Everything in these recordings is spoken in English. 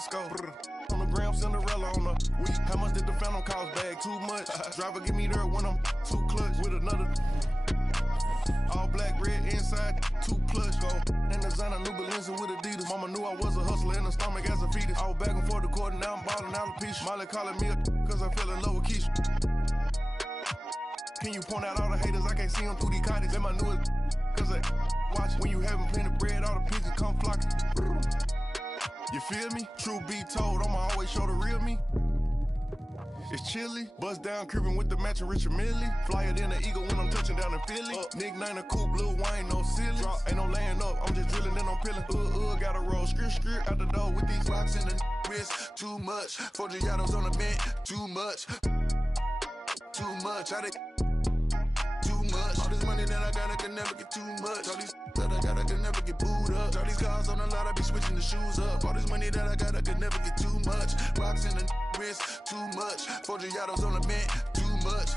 the score. On the gram, Cinderella on the week. How much did the phantom cost bag? Too much. Driver give me there when I'm too clutch with another. All black, red inside, 2 plush go. And designer New Balance with Adidas. Mama knew I was a hustler in the stomach as a fetus. I was back and forth the court and now I'm balling out a piece. Molly calling me a cause I fell in love with Keisha. Can you point out all the haters? I can't see them through these cottage. Let my newest cause I watch when you having plenty of bread, all the pigeons come flocking. You feel me? True be told, I'ma always show the real me. It's chilly, bust down cribbing with the matching Richard Millie. Flyer than an eagle when I'm touching down in Philly. Nickname a cool blue wine, no silly. Drop, ain't no laying up, I'm just drilling and I'm peeling. Gotta roll, skirt out the door with these rocks in the wrist. Too much, 4 Giottos on the bench, too much. Too much, too much. All this money that I got, I can never get too much. All these that I got, I can never get booed up. All these cars on the lot, I be switching the shoes up. All this money that I got, I can never get too much. Rocks in the wrist, too much. 4 Giottos on the bench, too much.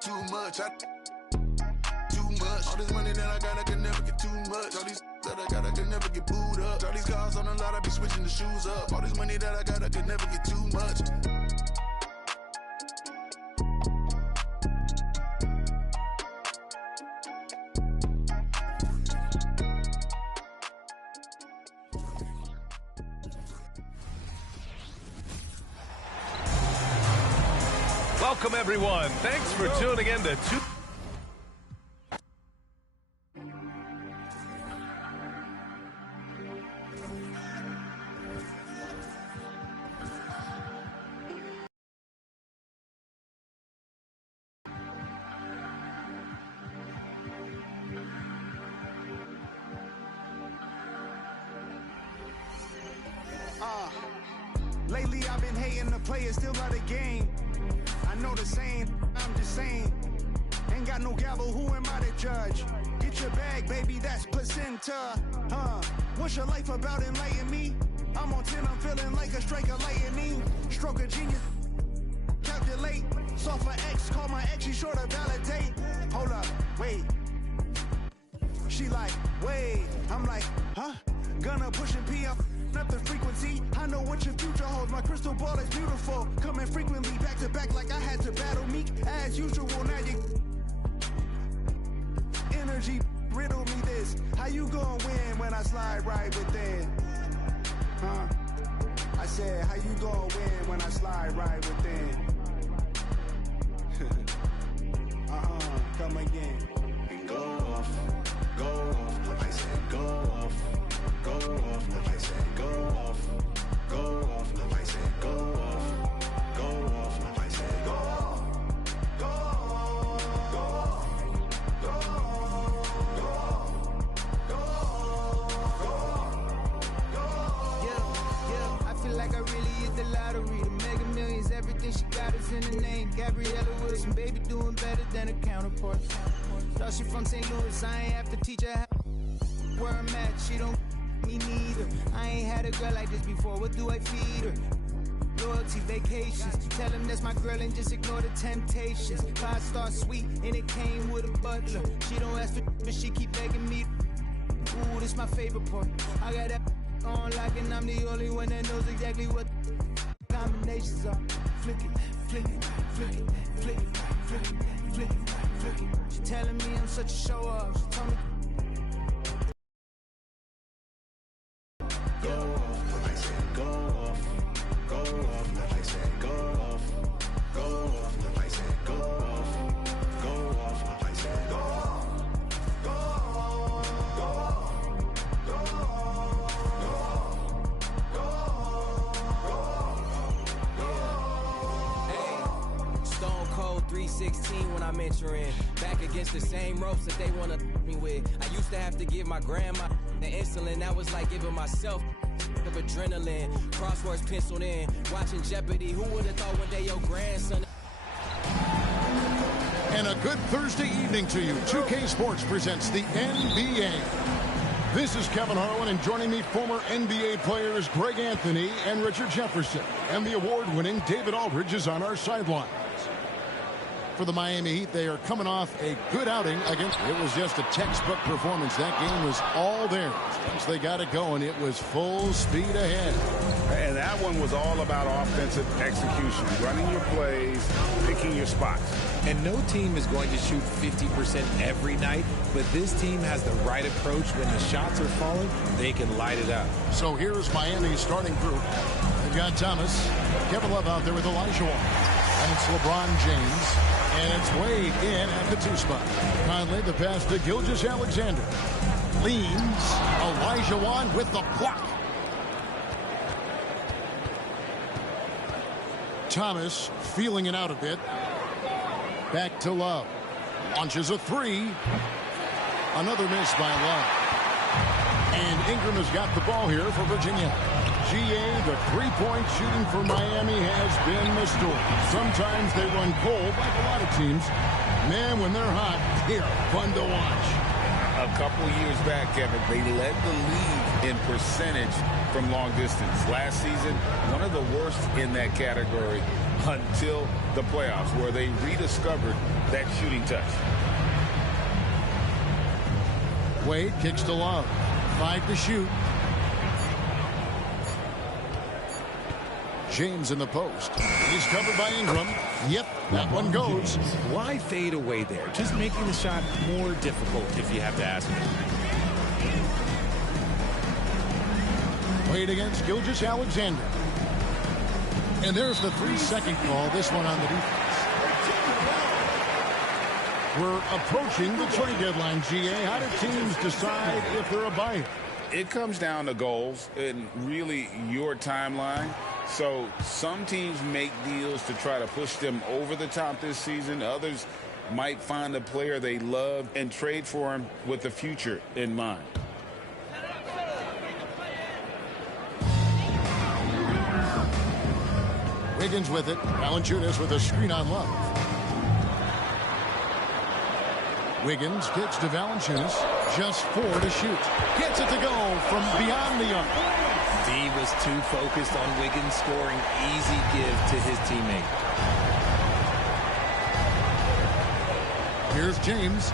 Too much, too much. All this money that I got, I can never get too much. All these that I got, I can never get booed up. All these cars on the lot, I be switching the shoes up. All this money that I got, I can never get too much. Welcome, everyone. Thanks for tuning in to Lately I've been hating the players, still love the game. I know the saying, I'm just saying. Ain't got no gavel, who am I to judge? Get your bag, baby, that's placenta. What's your life about, enlighten me? I'm on 10, I'm feeling like a strike of lightning. Stroke of genius, calculate. Soft for X, call my ex, she sure to validate. Hold up, wait. She like, wait. I'm like, huh? Gonna push and pee up the frequency. I know what your future holds. My crystal ball is beautiful. Coming frequently back to back like I had to battle Meek. As usual, now you energy riddle me this. How you gonna win when I slide right within? I said, how you gonna win when I slide right within? Come again. And go off. I said go off. Go off, I said go off. Go off, I said go off. Go off, I said go off. Go off. Go off. Go off. Go off. Yeah, I feel like I really hit the lottery. The Mega Millions, everything she got is in the name. Gabriella Wilson, baby doing better than her counterpart. Thought she from St. Louis, I ain't have to teach her where I'm at. She don't me neither. I ain't had a girl like this before. What do I feed her? Loyalty, vacations. Tell him that's my girl and just ignore the temptations. 5-star suite and it came with a butler. She don't ask for but she keep begging me. Ooh, this my favorite part. I got that on like and I'm the only one that knows exactly what combinations are. Flick it, flick it, flick it, flick it, flick it, flick it, flick it. She telling me I'm such a show off. She told me go off, I said go off. Go off, I said go off. Go off, I said go off. Go off, I said go off. Go off. Go off. Go off. Hey, Stone Cold 316 when I'm entering. Back against the same ropes that they wanna me with. I used to have to give my grandma the insulin. That was like giving myself of adrenaline. Crosswords penciled in. Watching Jeopardy. Who would have thought one day your grandson... And a good Thursday evening to you. 2K Sports presents the NBA. This is Kevin Harlan, and joining me, former NBA players Greg Anthony and Richard Jefferson. And the award-winning David Aldridge is on our sidelines. for the Miami Heat. They are coming off a good outing against. It was just a textbook performance. That game was all there. Once they got it going, it was full speed ahead. And that one was all about offensive execution, running your plays, picking your spots. And no team is going to shoot 50% every night, but this team has the right approach. When the shots are falling, they can light it up. So here's Miami's starting group. They've got Thomas, Kevin Love out there with Olajuwon. And it's LeBron James. And it's Wade in at the 2 spot. Conley, the pass to Gilgeous-Alexander. Leans. Olajuwon with the block. Thomas feeling it out a bit. Back to Love. Launches a 3. Another miss by Love. And Ingram has got the ball here for Virginia. GA, the 3-point shooting for Miami has been the story. Sometimes they run cold like a lot of teams. Man, when they're hot, they're fun to watch. A couple years back, Kevin, they led the league in percentage from long distance. Last season, one of the worst in that category until the playoffs, where they rediscovered that shooting touch. Wade kicks to Love. 5 to shoot. James in the post. He's covered by Ingram. Yep, that one goes. Why fade away there? Just making the shot more difficult, if you have to ask me. Wade against Gilgeous-Alexander. And there's the 3-second call. This one on the defense. We're approaching the trade deadline, GA. How do teams decide if they're a buyer? It comes down to goals and really your timeline. So some teams make deals to try to push them over the top this season. Others might find a player they love and trade for him with the future in mind. Wiggins with it. Valanciunas with a screen on Love. Wiggins kicks to Valanciunas. Just 4 to shoot. Gets it to go from beyond the arc. D was too focused on Wiggins scoring. Easy give to his teammate. Here's James.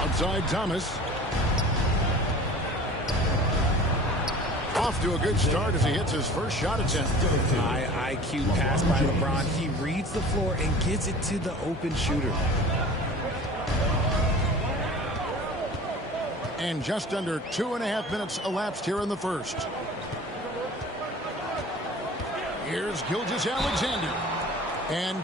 Outside Thomas. Off to a good start as he hits his first shot attempt. High IQ pass by LeBron. He reads the floor and gets it to the open shooter. And just under 2.5 minutes elapsed here in the first. Here's Gilgeous-Alexander. And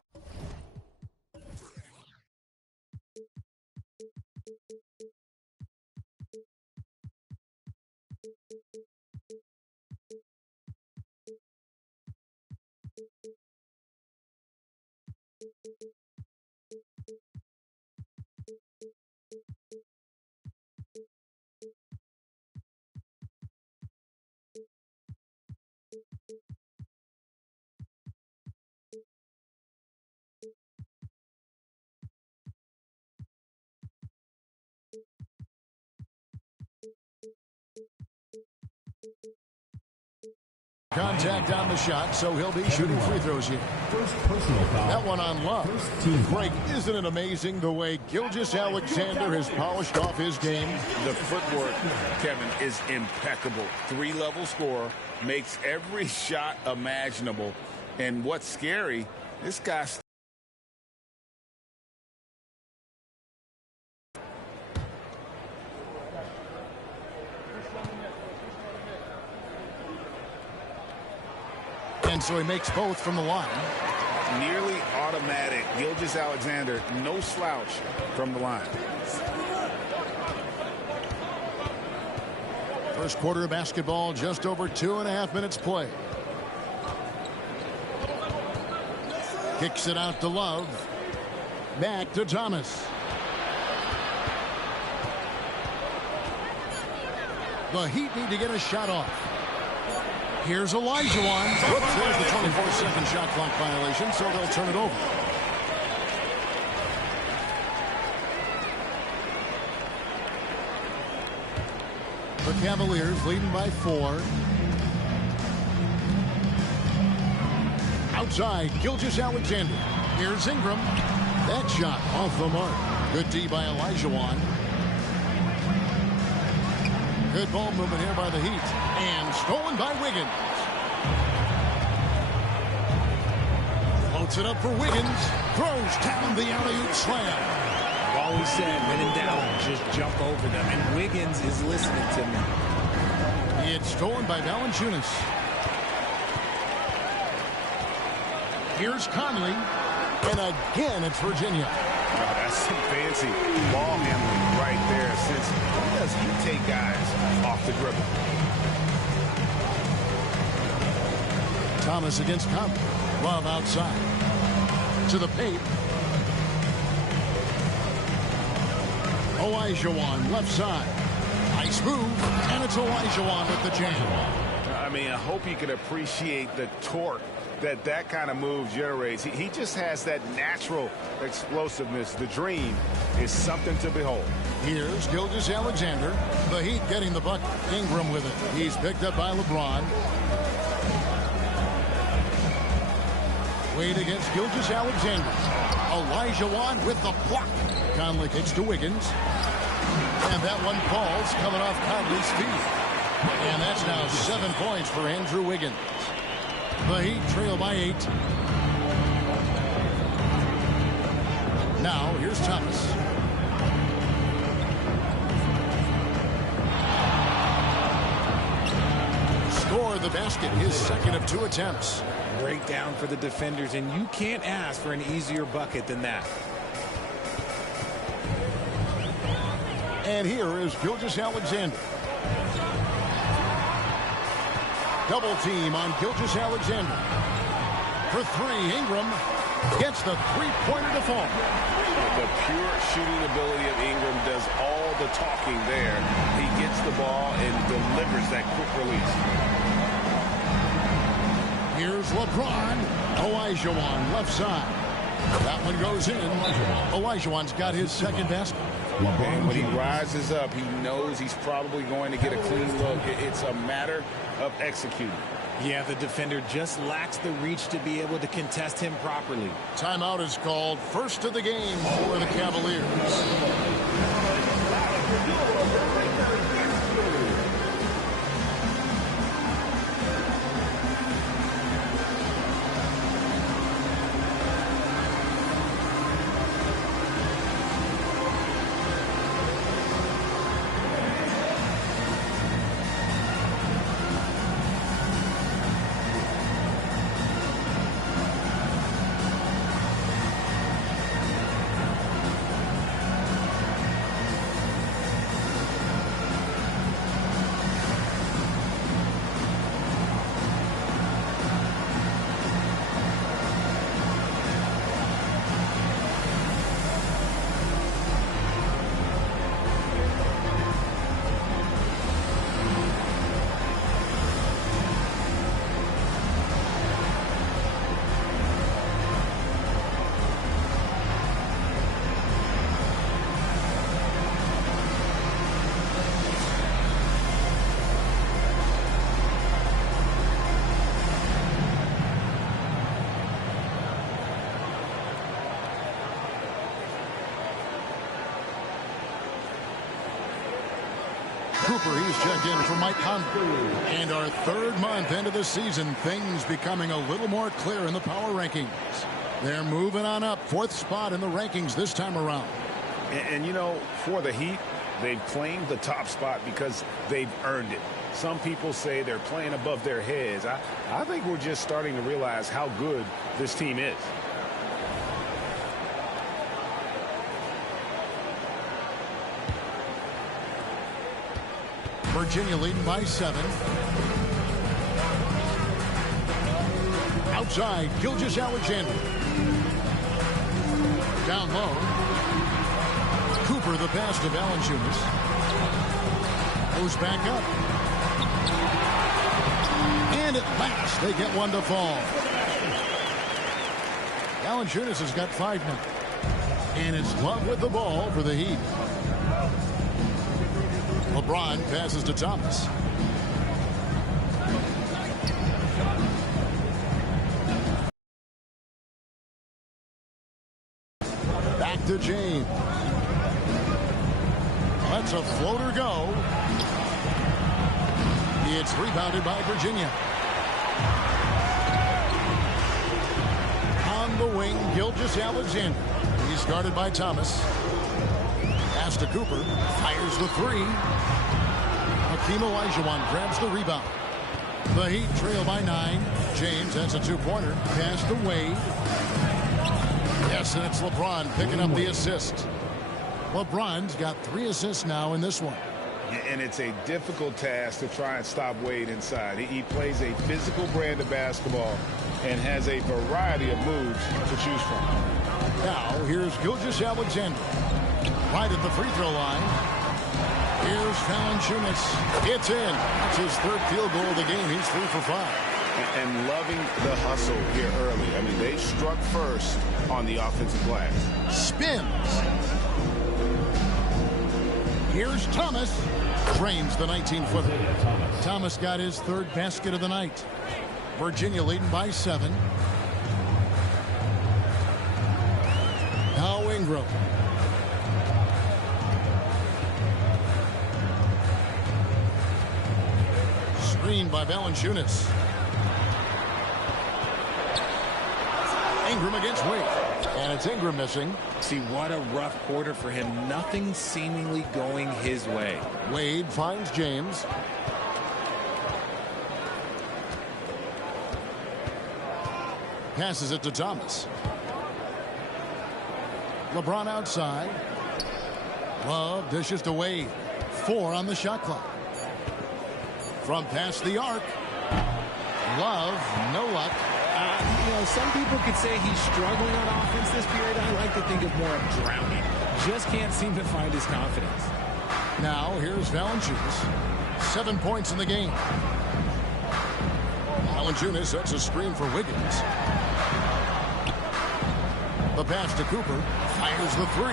contact on the shot, so he'll be shooting free throws here. First personal foul. That one on Love. Greg, isn't it amazing the way Gilgeous-Alexander has polished off his game? The footwork, Kevin, is impeccable. 3-level scorer, makes every shot imaginable. And what's scary, this guy's and so he makes both from the line. nearly automatic. Gilgeous-Alexander, no slouch from the line. First quarter of basketball, just over 2.5 minutes play. Kicks it out to Love. Back to Thomas. The Heat need to get a shot off. Here's Olajuwon. Whoops, there's the 24-second shot clock violation, so they'll turn it over. The Cavaliers leading by 4. Outside, Gilgeous-Alexander. Here's Ingram. That shot off the mark. Good D by Olajuwon. Good ball movement here by the Heat. And stolen by Wiggins. Floats it up for Wiggins. Throws down the alley-oop slam. I've always said, when in doubt, just jump over them. And Wiggins is listening to me. It's stolen by Valanciunas. Here's Conley. And again, it's Virginia. Oh, that's some fancy ball handling right there, since he does take guys off the dribble. Thomas against Conley. Love outside. To the paint. Olajuwon left side. Nice move. And it's Olajuwon with the jam. I mean, I hope you can appreciate the torque that kind of move generates. He just has that natural explosiveness. The dream is something to behold. Here's Gilgeous-Alexander. The Heat getting the bucket. Ingram with it. He's picked up by Lebron. Wade against Gilgeous-Alexander. Olajuwon with the block. Conley kicks to Wiggins. And that one falls coming off Conley's feet. And that's now 7 points for Andrew Wiggins. The Heat trail by 8. Now, here's Thomas. Score the basket, his second of 2 attempts. Breakdown for the defenders, and you can't ask for an easier bucket than that. And here is Gilgeous-Alexander. Double team on Gilgeous-Alexander. For 3, Ingram gets the three-pointer to fall. The pure shooting ability of Ingram does all the talking there. He gets the ball and delivers that quick release. Here's Lebron. Olajuwon left side. That one goes in. Olajuwon's got his second basket. And when he rises up, he knows he's probably going to get a clean look. It's a matter of executing. Yeah, the defender just lacks the reach to be able to contest him properly. Timeout is called. First of the game for the Cavaliers. Cooper, he's checked in for Mike Conley. And our 3rd month into the season, things becoming a little more clear in the power rankings. They're moving on up, 4th spot in the rankings this time around. And you know, for the Heat, they've claimed the top spot because they've earned it. Some people say they're playing above their heads. I think we're just starting to realize how good this team is. Virginia leading by 7. Outside, Gilgeous-Alexander. Down low. Cooper, the pass to Valanciunas. Goes back up. And at last, they get one to fall. Valanciunas has got 5 now. And it's Love with the ball for the Heat. Bron passes to Thomas. to James. Lets a floater go. It's rebounded by Virginia. On the wing, Gilgeous-Alexander. He's guarded by Thomas. Pass to Cooper. Fires the three. Hakeem Olajuwon grabs the rebound. The Heat trail by 9. James has a two-pointer. Pass to Wade. Yes, and it's LeBron picking up the assist. LeBron's got 3 assists now in this one. And it's a difficult task to try and stop Wade inside. He plays a physical brand of basketball and has a variety of moves to choose from. Now, here's Gilgeous-Alexander. Right at the free throw line. Here's Valanciunas. It's in. That's his 3rd field goal of the game. He's 3 for 5. And loving the hustle here early. I mean, they struck first on the offensive glass. Spins. Here's Thomas. Drains the 19-footer. Thomas got his 3rd basket of the night. Virginia leading by 7. Now Ingram. Screen by Valanciunas. Ingram against Wade. And it's Ingram missing. See, what a rough quarter for him. Nothing seemingly going his way. Wade finds James. Passes it to Thomas. LeBron outside. Love dishes to Wade. 4 on the shot clock. From past the arc. Love, no luck. You know, some people could say he's struggling on offense this period. I like to think of more of drowning. Just can't seem to find his confidence. Now, here's Valanciunas. 7 points in the game. Valanciunas sets a screen for Wiggins. The pass to Cooper. Fires the 3.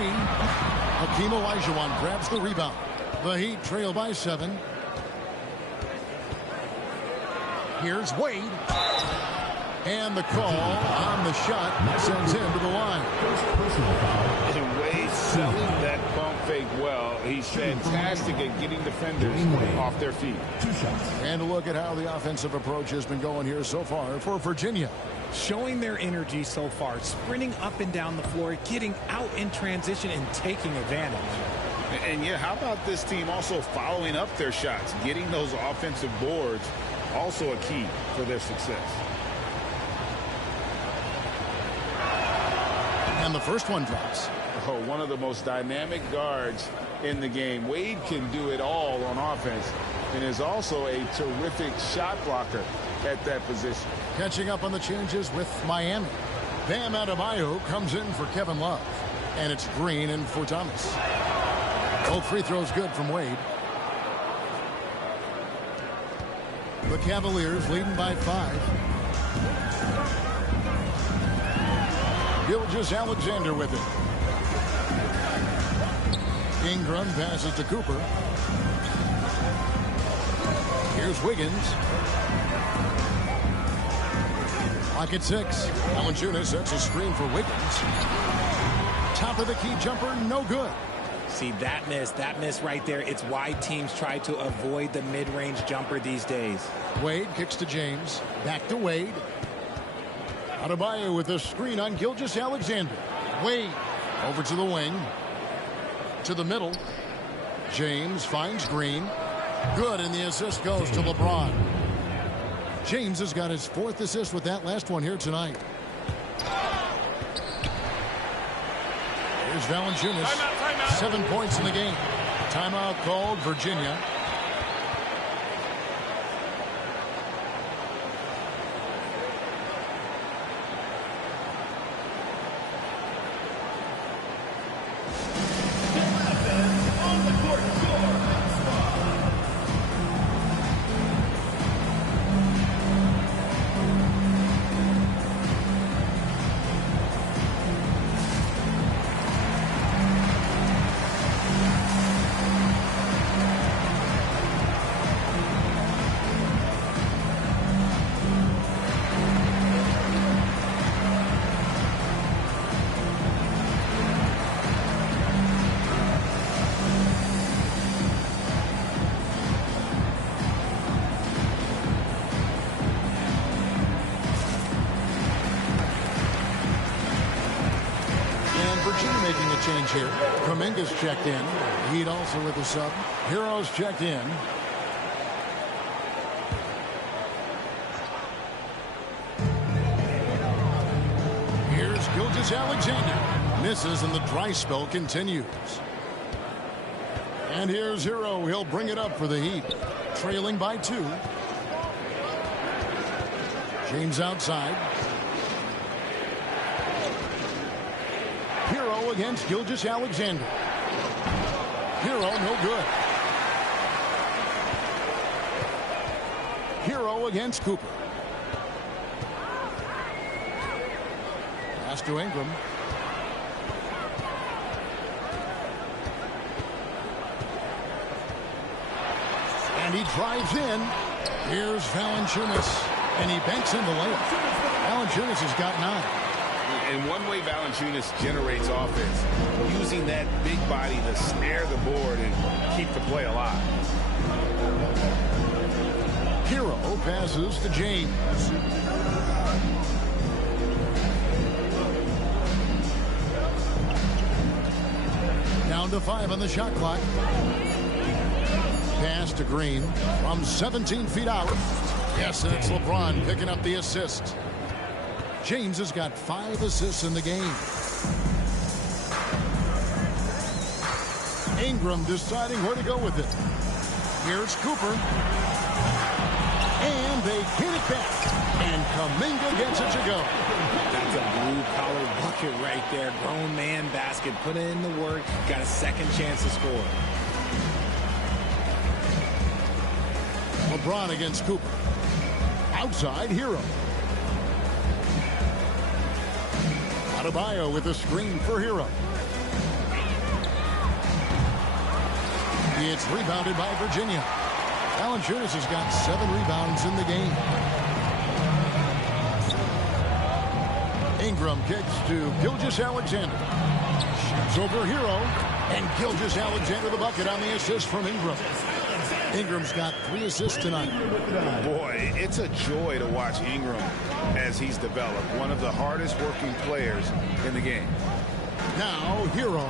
Hakeem Olajuwon grabs the rebound. The Heat trail by 7. Here's Wade. And the call on the shot sends him to the line. And Wade selling that pump fake well. He's fantastic at getting defenders off their feet. And a look at how the offensive approach has been going here so far for Virginia. Showing their energy so far, sprinting up and down the floor, getting out in transition and taking advantage. And yeah, how about this team also following up their shots, getting those offensive boards, also a key for their success. And the first one drops. Oh, one of the most dynamic guards in the game. Wade can do it all on offense and is also a terrific shot blocker at that position. Catching up on the changes with Miami. Bam Adebayo comes in for Kevin Love. And it's Green in for Thomas. Both free throws good from Wade. The Cavaliers leading by 5. Gilgeous-Alexander with it. Ingram passes to Cooper. Here's Wiggins. Clock at 6. Valanciunas sets a screen for Wiggins. Top of the key jumper, no good. See, that miss right there. It's why teams try to avoid the mid-range jumper these days. Wade kicks to James. Back to Wade. Adebayo with a screen on Gilgeous-Alexander. Wade over to the wing. To the middle. James finds Green. Good, and the assist goes to LeBron. James has got his 4th assist with that last one here tonight. Here's Valanciunas. Timeout. 7 points in the game. Timeout called Virginia. change here. Kuminga's checked in. Heat also with the sub. Hero's checked in. Here's Gilgeous-Alexander. Misses and the dry spell continues. And here's Hero. He'll bring it up for the Heat. Trailing by 2. James outside. Hero against Gilgeous-Alexander. Hero no good. Hero against Cooper. Pass to Ingram. And he drives in. Here's Valanciunas. And he banks in the layup. Valanciunas has got 9. And one way Valanciunas generates offense, using that big body to snare the board and keep the play alive. Hero passes to James. Down to 5 on the shot clock. Pass to Green from 17 feet out. Yes, and it's LeBron picking up the assist. James has got 5 assists in the game. Ingram deciding where to go with it. Here's Cooper. And they get it back. And Kuminga gets it to go. That's a blue-collar bucket right there. Grown man basket. Put in the work. Got a second chance to score. LeBron against Cooper. Outside, Hero. Adebayo with a screen for Hero. It's rebounded by Virginia. Valanciunas has got 7 rebounds in the game. Ingram kicks to Gilgeous-Alexander. Shoots over Hero. And Gilgeous-Alexander the bucket on the assist from Ingram. Ingram's got 3 assists tonight. Boy, it's a joy to watch Ingram as he's developed. One of the hardest working players in the game. Now Hero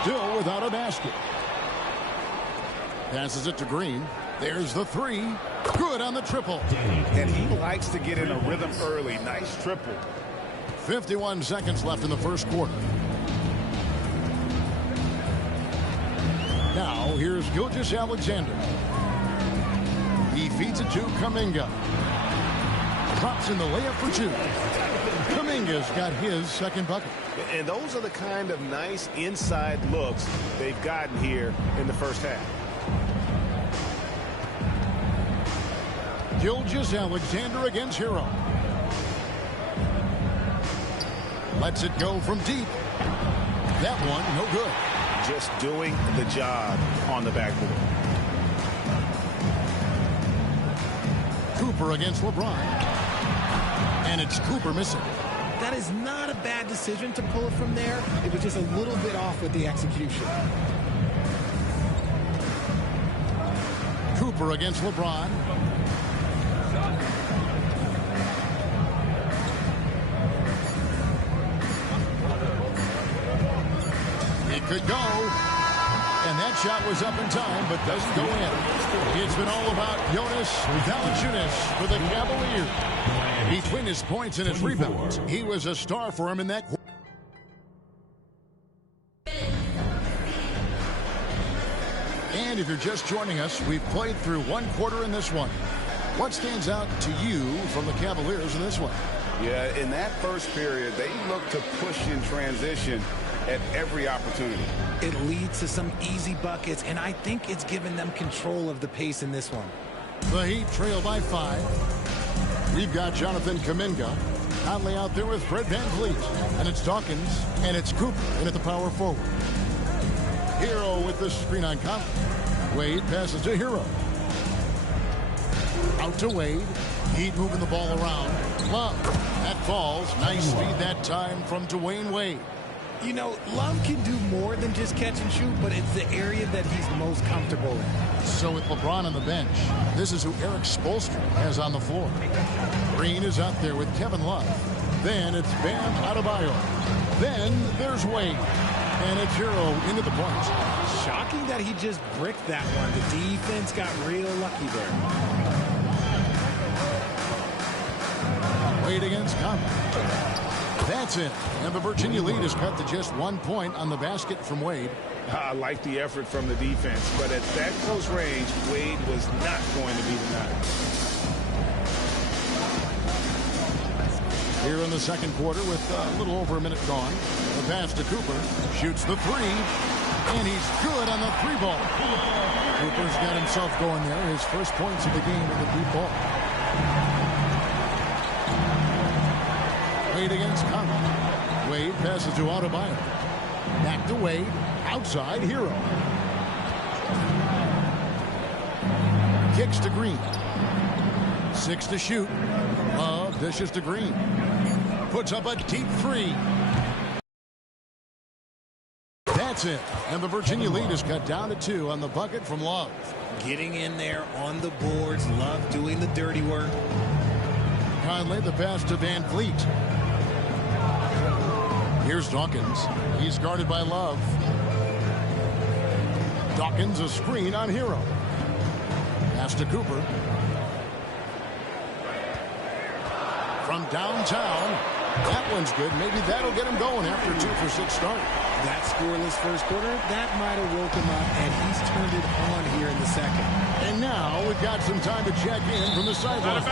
still without a basket. Passes it to Green. There's the 3. Good on the triple. And he likes to get in a rhythm early. Nice triple. 51 seconds left in the first quarter. Now, here's Gilgeous-Alexander. He feeds it to Kuminga. Drops in the layup for 2. Kuminga's got his second bucket. And those are the kind of nice inside looks they've gotten here in the first half. Gilgeous-Alexander against Hero. Lets it go from deep. That one, no good. Just doing the job on the backboard. Cooper against LeBron. And it's Cooper missing. That is not a bad decision to pull it from there. It was just a little bit off with the execution. Cooper against LeBron. Could go, and that shot was up in time, but doesn't go in. It's been all about Jonas Valanciunas for the Cavaliers. Between his points and his rebounds, he was a star for him in that quarter. And if you're just joining us, we've played through 1 quarter in this one. What stands out to you from the Cavaliers in this one? Yeah, in that first period, they looked to push in transition at every opportunity. It leads to some easy buckets, and I think it's given them control of the pace in this one. The Heat trail by 5. We've got Jonathan Kuminga. Conley out there with Fred VanVleet. And it's Dawkins, and it's Cooper in at the power forward. Hero with the screen on Conley. Wade passes to Hero. Out to Wade. Heat moving the ball around. Love. That falls. Nice speed that time from Dwyane Wade. You know, Love can do more than just catch and shoot, but it's the area that he's most comfortable in. So with LeBron on the bench, this is who Eric Spoelstra has on the floor. Green is out there with Kevin Love. Then it's Bam Adebayo. Then there's Wade. And it's Hero into the points. Shocking that he just bricked that one. The defense got real lucky there. Wade against Conley. That's it. And the Virginia lead is cut to just 1 point on the basket from Wade. I like the effort from the defense, but at that close range, Wade was not going to be denied. Here in the second quarter with a little over a minute gone. The pass to Cooper. Shoots the three. And he's good on the three ball. Cooper's got himself going there. His first points of the game with the deep ball. Wade against Conley. Wade passes to Adebayo. Back to Wade. Outside Hero. Kicks to Green. 6 to shoot. Love dishes to Green. Puts up a deep three. That's it. And the Virginia lead is cut down to 2 on the bucket from Love. Getting in there on the boards. Love doing the dirty work. Conley, the pass to Van Vliet. Here's Dawkins. He's guarded by Love. Dawkins a screen on Hero. Pass to Cooper. From downtown. That one's good. Maybe that'll get him going after a 2-for-6 start. That scoreless first quarter, that might have woke him up, and he's turned it on here in the second. And now we've got some time to check in from the sideline.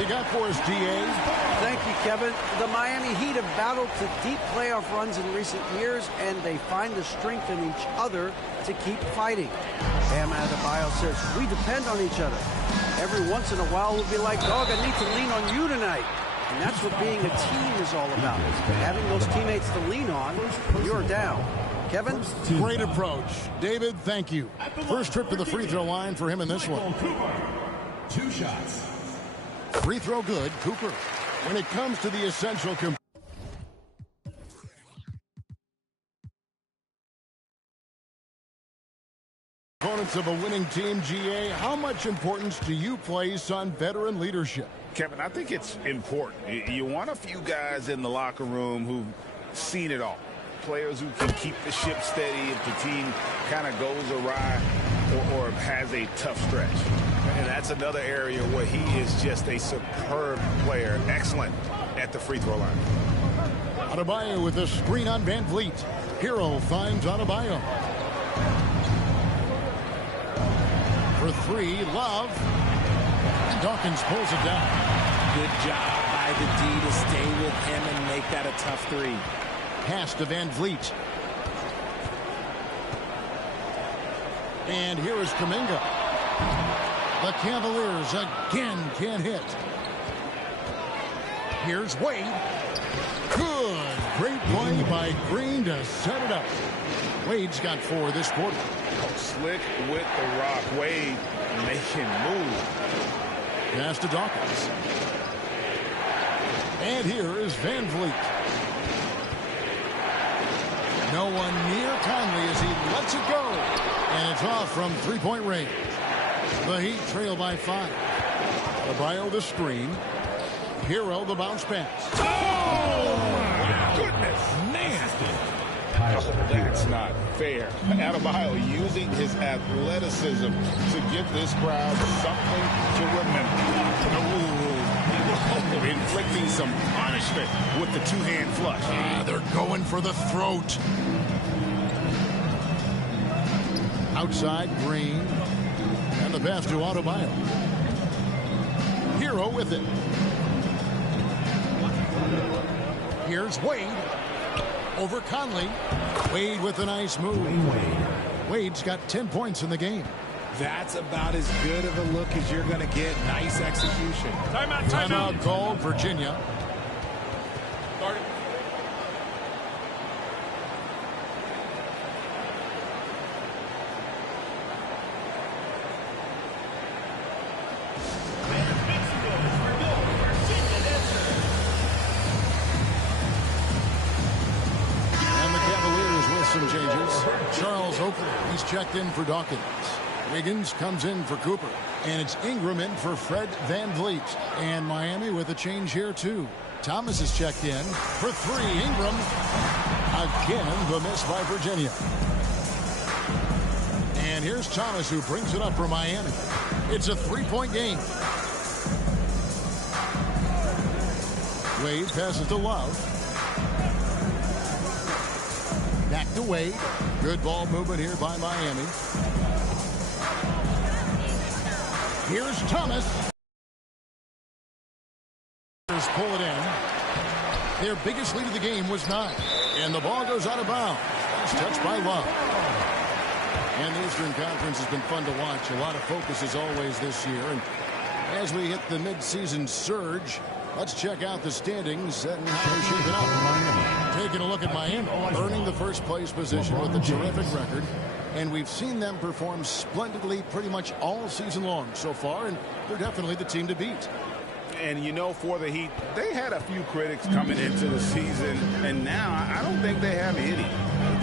You got for us, D.A.? Thank you, Kevin. The Miami Heat have battled to deep playoff runs in recent years, and they find the strength in each other to keep fighting. Bam Adebayo says, we depend on each other. Every once in a while, we'll be like, dog, I need to lean on you tonight. And that's what being a team is all about. Having those teammates to lean on when you're down. Kevin? Great approach. David, thank you. First trip to the free throw line for him in this one. 2 shots. Free throw good. Cooper. When it comes to the essential components of a winning team, GA, how much importance do you place on veteran leadership? Kevin, I think it's important. You want a few guys in the locker room who've seen it all. Players who can keep the ship steady if the team kind of goes awry or has a tough stretch. And that's another area where he is just a superb player. Excellent at the free throw line. Adebayo with a screen on Van Vliet. Hero finds Adebayo. For 3, Love. And Dawkins pulls it down. Good job by the D to stay with him and make that a tough 3. Pass to Van Vliet. And here is Kuminga. The Cavaliers again can't hit. Here's Wade. Good. Great play by Green to set it up. Wade's got 4 this quarter. Oh, slick with the rock. Wade making move. Pass to Dawkins. And here is Van Vliet. No one near Conley as he lets it go. And it's off from three-point range. The Heat trail by 5. Adebayo the screen. Hero the bounce pass. Oh, my goodness. Nasty. Oh, that's not fair. Adebayo using his athleticism to give this crowd something to remember. Inflicting some punishment with the two-hand flush. They're going for the throat. Outside, Green. And the pass to Adebayo. Hero with it. Here's Wade. Over Conley. Wade with a nice move. Wade's got 10 points in the game. That's about as good of a look as you're going to get. Nice execution. Timeout called, Virginia. And the Cavaliers with some changes. Charles Oakley, he's checked in for Dawkins. Wiggins comes in for Cooper. And it's Ingram in for Fred Van Vliet. And Miami with a change here, too. Thomas is checked in for three. Ingram. Again, the miss by Virginia. And here's Thomas, who brings it up for Miami. It's a three-point game. Wade passes to Love. Back to Wade. Good ball movement here by Miami. Here's Thomas. Pull it in. Their biggest lead of the game was 9. And the ball goes out of bounds. It's touched by Love. And the Eastern Conference has been fun to watch. A lot of focus as always this year. And as we hit the midseason surge, let's check out the standings and how they're shaping up. Taking a look at Miami, earning the first place position with a terrific record. And we've seen them perform splendidly pretty much all season long so far. And they're definitely the team to beat. And, you know, for the Heat, they had a few critics coming into the season, and now I don't think they have any.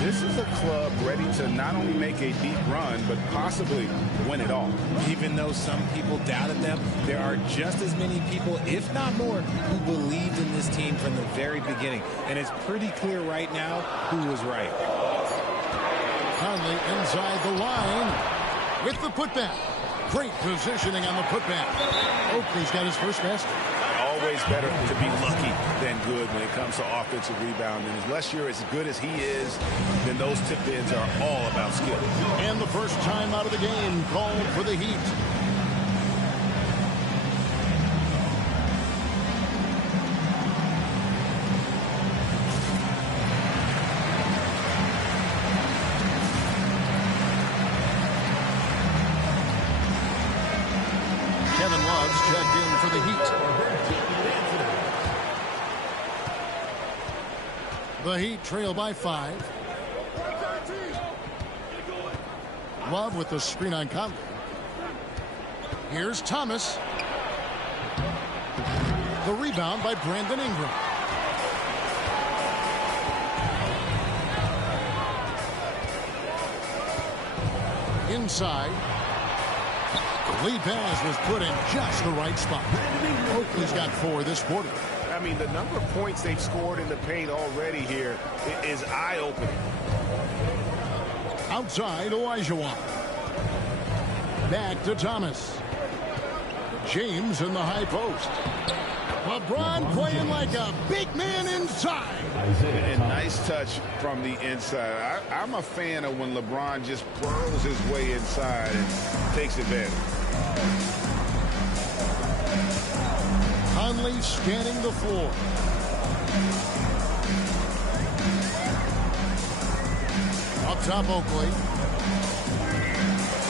This is a club ready to not only make a deep run, but possibly win it all. Even though some people doubted them, there are just as many people, if not more, who believed in this team from the very beginning. And it's pretty clear right now who was right. Conley inside the line with the putback. Great positioning on the putback. Oakley's got his first basket. Always better to be lucky than good when it comes to offensive rebounding. Unless you're as good as he is, then those tip-ins are all about skill. And the first time out of the game called for the Heat. Checked in for the Heat. The Heat trail by 5. Love with the screen on Conley. Here's Thomas. The rebound by Brandon Ingram. Inside. The lead pass was put in just the right spot. Oakley's got 4 this quarter. I mean, the number of points they've scored in the paint already here is eye-opening. Outside, Olajuwon. Back to Thomas. James in the high post. LeBron playing like a big man inside. And nice touch from the inside. I'm a fan of when LeBron just burrows his way inside and takes advantage. Conley scanning the floor. Up top, Oakley.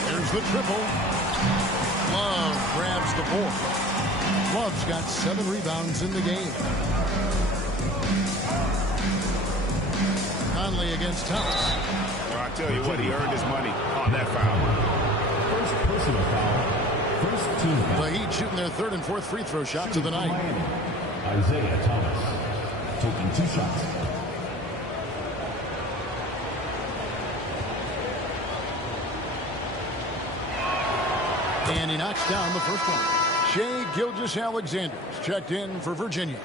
There's the triple. Love grabs the board. Love's got 7 rebounds in the game. Conley against Thomas. Well, I tell you what, he earned his money on that foul. First personal foul. First team. The Heat shooting their 3rd and 4th free throw shots of the night. Isaiah Thomas taking 2 shots. And he knocks down the first one. Shai Gilgeous-Alexander checked in for Virginia.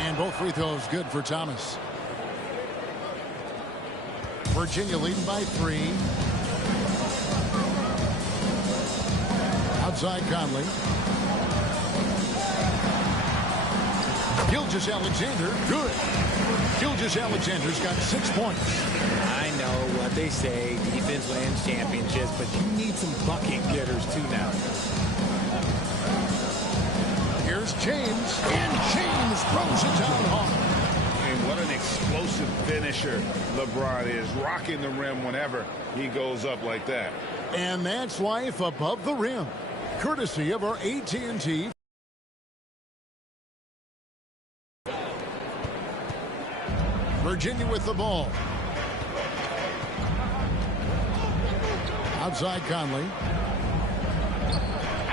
And both free throws good for Thomas. Virginia leading by 3. Outside Conley. Gilgeous-Alexander, good. Gilgeous-Alexander's got 6 points. I know what they say, defense wins championships, but you need some bucket getters too now. Here's James, and James throws it down hard. And what an explosive finisher LeBron is, rocking the rim whenever he goes up like that. And that's life above the rim, courtesy of our AT&T. Virginia with the ball. Outside Conley.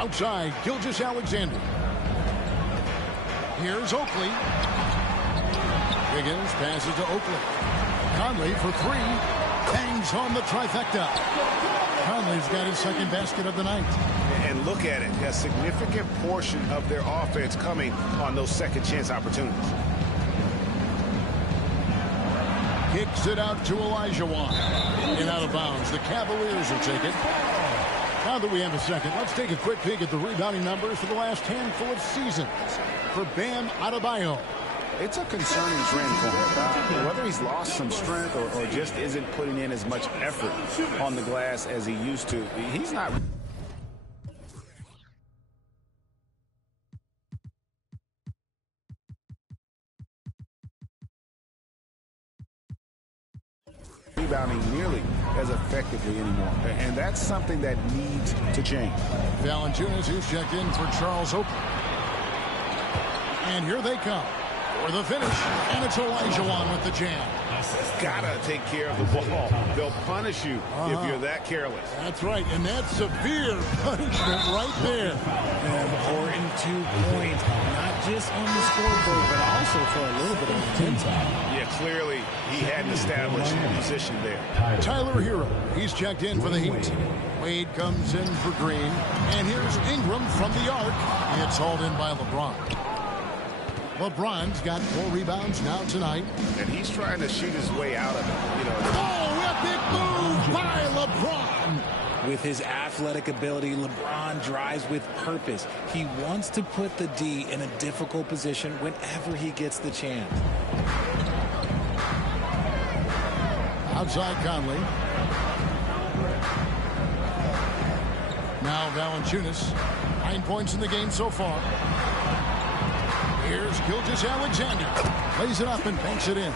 Outside, Gilgeous-Alexander. Here's Oakley. Wiggins passes to Oakley. Conley for three. Bangs on the trifecta. Conley's got his second basket of the night. And look at it. A significant portion of their offense coming on those second chance opportunities. Kicks it out to Olajuwon. And out of bounds. The Cavaliers will take it. Now that we have a second, let's take a quick peek at the rebounding numbers for the last handful of seasons for Bam Adebayo. It's a concerning trend for him. Whether he's lost some strength or just isn't putting in as much effort on the glass as he used to, he's not rebounding nearly as effectively anymore. And that's something that needs to change. Valanciunas, who's checked in for Charles Oakley. And here they come for the finish. And it's Olajuwon with the jam. Gotta take care of the ball. They'll punish you if you're that careless. That's right, and that's severe punishment right there. An important 2 points, not just on the scoreboard, but also for a little bit of momentum. Yeah, clearly he hadn't established a position there. Tyler Hero, he's checked in for the Heat. Wade comes in for Green, and here's Ingram from the arc. It's hauled in by LeBron. LeBron's got 4 rebounds now tonight. And he's trying to shoot his way out of it. You know. Oh, a big move by LeBron. With his athletic ability, LeBron drives with purpose. He wants to put the D in a difficult position whenever he gets the chance. Outside Conley. Now Valanciunas. 9 points in the game so far. Here's Gilgeous-Alexander. Plays it up and banks it in.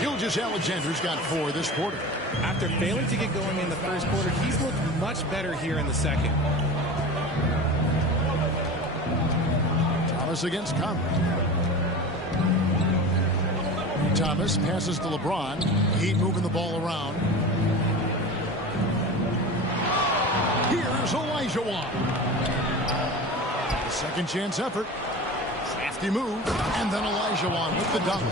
Gilgeous-Alexander's got 4 this quarter. After failing to get going in the first quarter, he's looked much better here in the second. Thomas against Conley. Thomas passes to LeBron. Heat moving the ball around. Here's Olajuwon. The second chance effort. Move, and then Olajuwon with the dunk.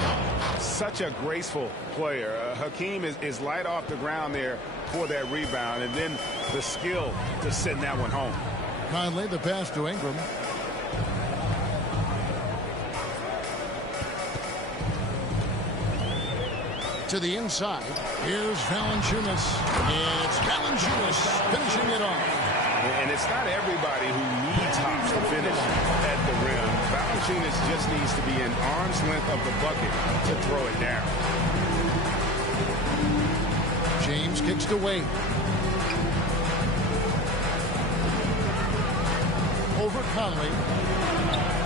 Such a graceful player. Hakeem is light off the ground there for that rebound, and then the skill to send that one home. Conley, the pass to Ingram. To the inside. Here's Valanciunas. It's Valanciunas finishing it off. And it's not everybody who needs hops to finish at the rim. Valanciunas just needs to be an arm's length of the bucket to throw it down. James kicks to Wade. Over Conley.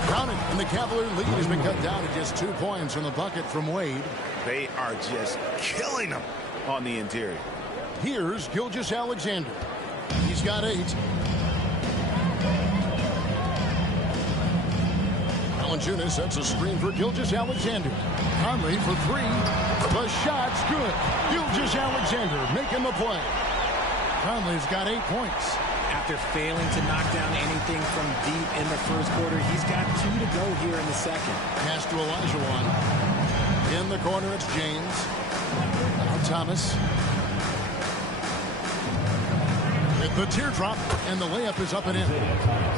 Counted, and the Cavalier lead has been cut down to just 2 points from the bucket from Wade. They are just killing them on the interior. Here's Gilgeous-Alexander. He's got 8. Valanciunas sets a screen for Gilgeous-Alexander. Conley for 3. The shot's good. Gilgeous-Alexander making the play. Conley's got 8 points. After failing to knock down anything from deep in the first quarter, he's got 2 to go here in the second. Pass to Olajuwon. In the corner, it's James. Now Thomas. The teardrop, and the layup is up and in.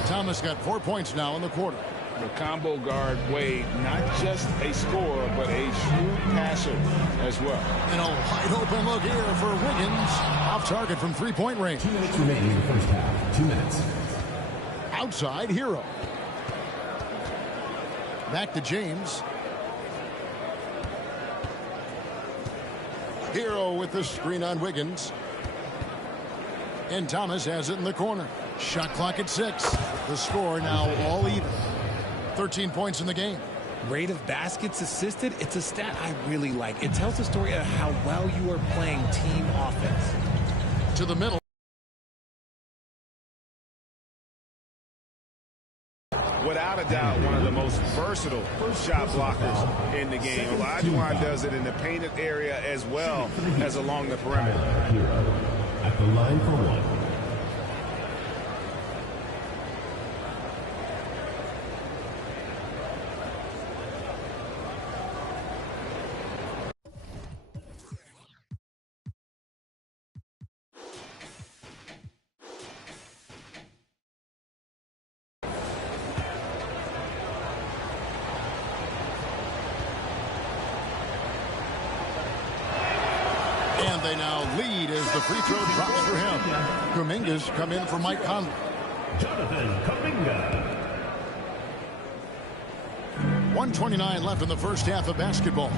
Thomas got 4 points now in the quarter. The combo guard, Wade, not just a scorer, but a shrewd passer as well. And a wide open look here for Wiggins. Off target from 3-point range. 2 minutes remaining in the first half. 2 minutes. Outside, Hero. Back to James. Hero with the screen on Wiggins. And Thomas has it in the corner. Shot clock at 6. The score now all even. 13 points in the game. Rate of baskets assisted, it's a stat I really like. It tells the story of how well you are playing team offense. To the middle. Without a doubt, one of the most versatile shot blockers in the game. Olajuwon does it in the painted area as well as along the perimeter. Hero at the line for 1. they now lead as the free throw drops for him. Kuminga's come in for Mike Conley. Jonathan Kuminga. 1:29 left in the first half of basketball.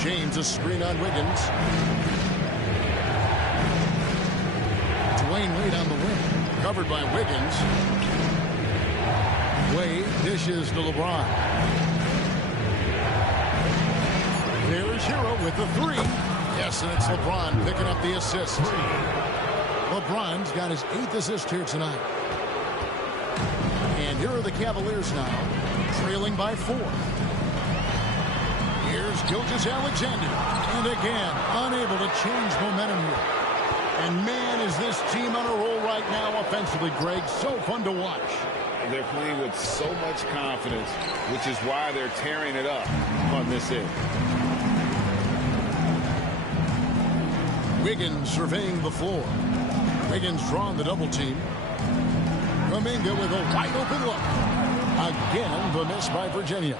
James, a screen on Wiggins. Dwyane Wade on the wing. Covered by Wiggins. Wade dishes to LeBron. There's Hero with the three. Yes, and it's LeBron picking up the assist. LeBron's got his 8th assist here tonight. And here are the Cavaliers now, trailing by 4. Here's Gilgeous-Alexander. And again, unable to change momentum here. And man, is this team on a roll right now offensively, Greg. So fun to watch. They're playing with so much confidence, which is why they're tearing it up on this end. Wiggins surveying the floor. Wiggins drawing the double team. Kuminga with a wide open look. Again, the miss by Virginia.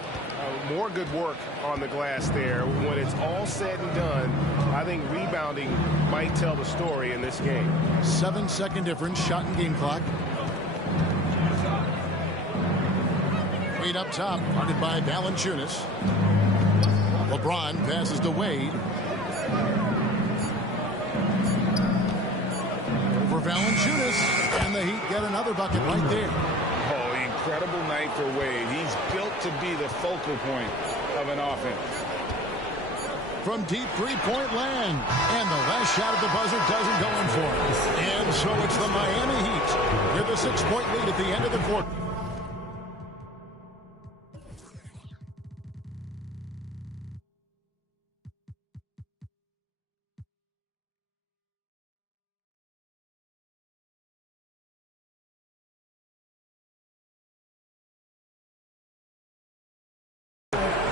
More good work on the glass there. When it's all said and done, I think rebounding might tell the story in this game. 7-second difference, shot and game clock. Wade up top, guarded by Valanciunas. LeBron passes to Wade. Over Valanciunas, and the Heat get another bucket right there. Incredible night for Wade. He's built to be the focal point of an offense. From deep three-point land. And the last shot at the buzzer doesn't go in for it. And so it's the Miami Heat with a 6-point lead at the end of the quarter.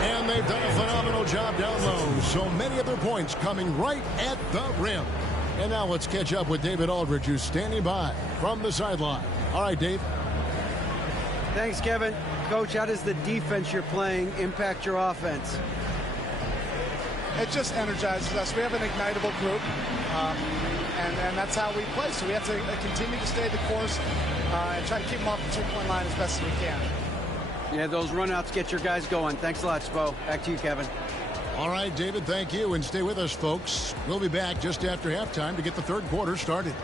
And they've done a phenomenal job down low. So many of their points coming right at the rim. And now let's catch up with David Aldridge, who's standing by from the sideline. All right, Dave. Thanks, Kevin. Coach, how does the defense you're playing impact your offense? It just energizes us. We have an ignitable group, and that's how we play. So we have to continue to stay the course and try to keep them off the two-point line as best as we can. Yeah, those runouts get your guys going. Thanks a lot, Spo. Back to you, Kevin. All right, David, thank you. And stay with us, folks. We'll be back just after halftime to get the third quarter started.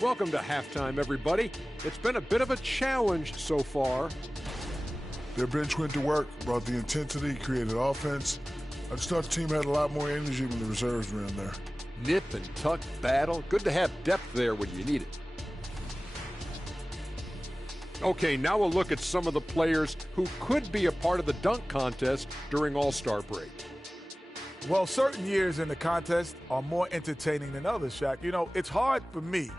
Welcome to halftime, everybody. It's been a bit of a challenge so far. Their bench went to work, brought the intensity, created offense. I just thought the team had a lot more energy when the reserves were in there. Nip and tuck battle. Good to have depth there when you need it. Okay, now we'll look at some of the players who could be a part of the dunk contest during All-Star break. Well, certain years in the contest are more entertaining than others, Shaq. You know, it's hard for me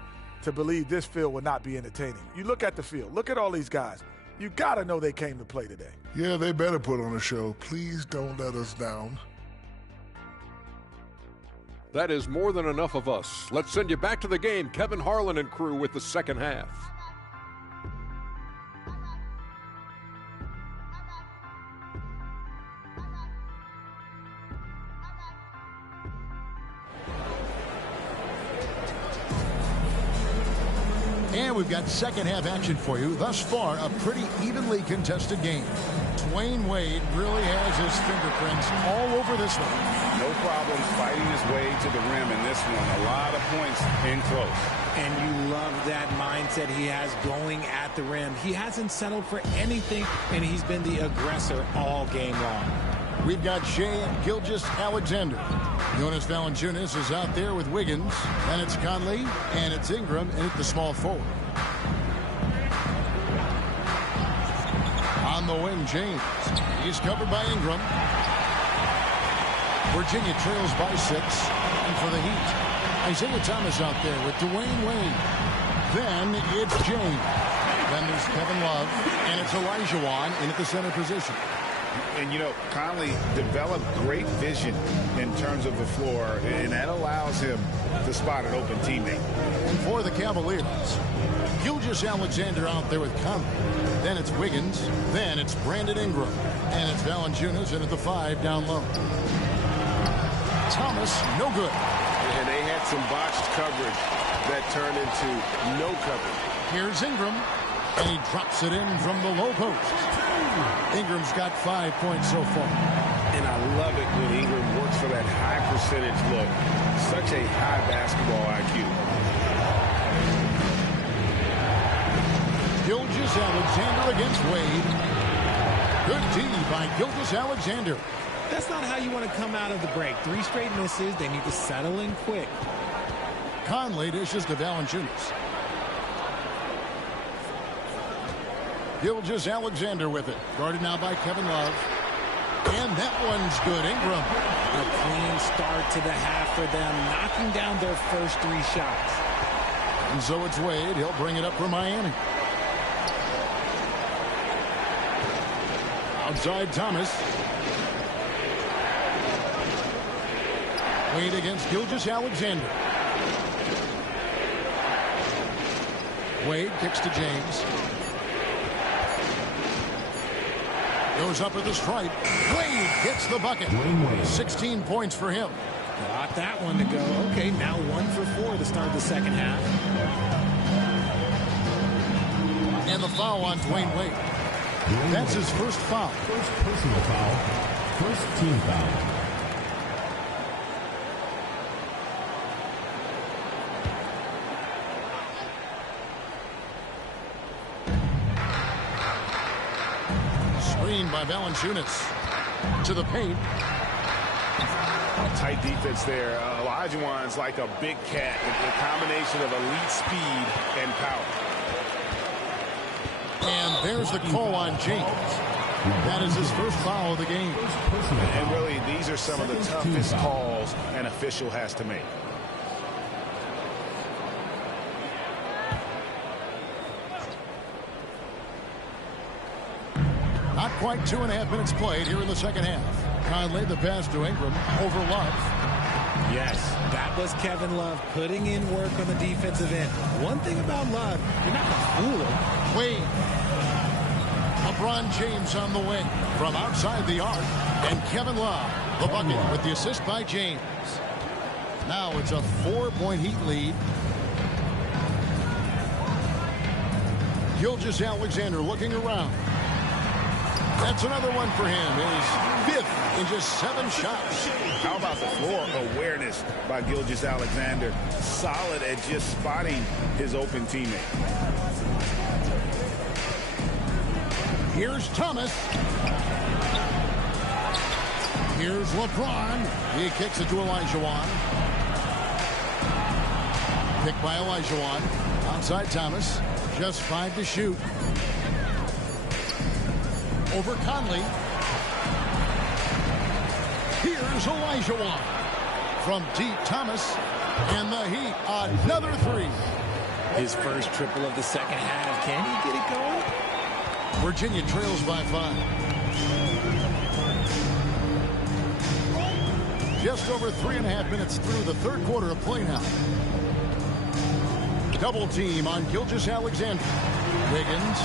to believe this field will not be entertaining. You look at the field. Look at all these guys. You got to know they came to play today. Yeah, they better put on a show. Please don't let us down. That is more than enough of us. Let's send you back to the game. Kevin Harlan and crew with the second half. And we've got second half action for you. Thus far, a pretty evenly contested game. Dwyane Wade really has his fingerprints all over this one. No problem fighting his way to the rim in this one. A lot of points in close. And you love that mindset he has going at the rim. He hasn't settled for anything, and he's been the aggressor all game long. We've got Shai Gilgeous-Alexander. Jonas Valanciunas is out there with Wiggins. Then it's Conley, and it's Ingram in at the small forward. On the wing, James. He's covered by Ingram. Virginia trails by 6. And for the Heat, Isaiah Thomas out there with Dwyane Wade. Then it's James. Then there's Kevin Love, and it's Olajuwon in at the center position. And, you know, Conley developed great vision in terms of the floor, and that allows him to spot an open teammate. For the Cavaliers, Gilgeous-Alexander out there with Conley. Then it's Wiggins. Then it's Brandon Ingram. And it's Valanciunas in at the 5 down low. Thomas, no good. And they had some botched coverage that turned into no coverage. Here's Ingram, and he drops it in from the low post. Ingram's got 5 points so far. And I love it when Ingram works for that high percentage look. Such a high basketball IQ. Gilgeous-Alexander against Wade. Good D by Gilgeous-Alexander. That's not how you want to come out of the break. 3 straight misses. They need to settle in quick. Conley dishes to Valanciunas. Gilgeous-Alexander with it. Guarded now by Kevin Love. And that one's good. Ingram. A clean start to the half for them, knocking down their first 3 shots. And so it's Wade. He'll bring it up for Miami. Outside Thomas. Wade against Gilgeous-Alexander. Wade kicks to James. Goes up at the stripe. Wade gets the bucket. 16 points for him. Got that one to go. Okay, now 1 for 4 to start the second half. And the foul on Dwyane Wade. That's his first foul. First personal foul. First team foul. By Valanciunas to the paint. Tight defense there. Olajuwon's like a big cat. A combination of elite speed and power. And there's the call on James. That is his first foul of the game. And really, these are some of the toughest calls an official has to make. Not quite 2.5 minutes played here in the second half. Conley the pass to Ingram over Love. Yes, that was Kevin Love putting in work on the defensive end. One thing about Love, you're not going to fool him. Wade. LeBron James on the wing from outside the arc. And Kevin Love, the bucket with the assist by James. Now it's a 4-point Heat lead. Gilgeous-Alexander looking around. That's another one for him. His 5th in just 7 shots. How about the floor awareness by Gilgeous-Alexander? Solid at just spotting his open teammate. Here's Thomas. Here's LeBron. He kicks it to Olajuwon. Picked by Olajuwon. Outside Thomas. Just 5 to shoot. Over Conley. Here's Olajuwon. From deep, Thomas. And the Heat, another 3. His first triple of the second half. Can he get it going? Virginia trails by 5. Just over 3.5 minutes through the third quarter of play now. Double team on Gilgeous-Alexander. Wiggins.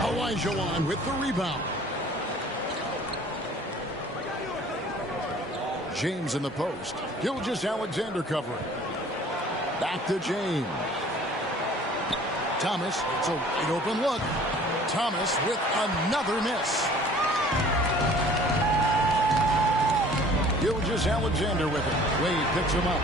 Olajuwon with the rebound. James in the post. Gilgeous-Alexander covering. Back to James. Thomas, it's a wide open look. Thomas with another miss. Gilgeous-Alexander with it. Wade picks him up.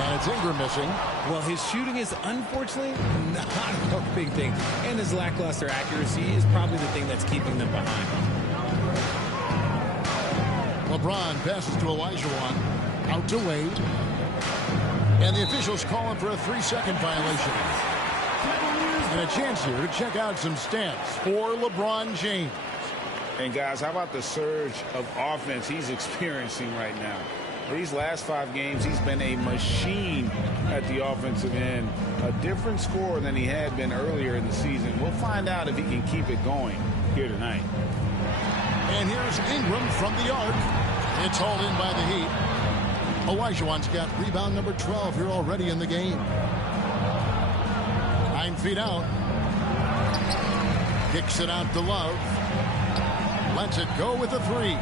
And it's Ingram missing. Well, his shooting is unfortunately not a big thing. And his lackluster accuracy is probably the thing that's keeping them behind. LeBron passes to Olajuwon. Out to Wade. And the officials calling for a 3-second violation. And a chance here to check out some stats for LeBron James. And guys, how about the surge of offense he's experiencing right now? These last 5 games, he's been a machine at the offensive end. A different scorer than he had been earlier in the season. We'll find out if he can keep it going here tonight. And here's Ingram from the arc. It's hauled in by the Heat. Olajuwon's got rebound number 12 here already in the game. 9 feet out. Kicks it out to Love. Lets it go with a 3.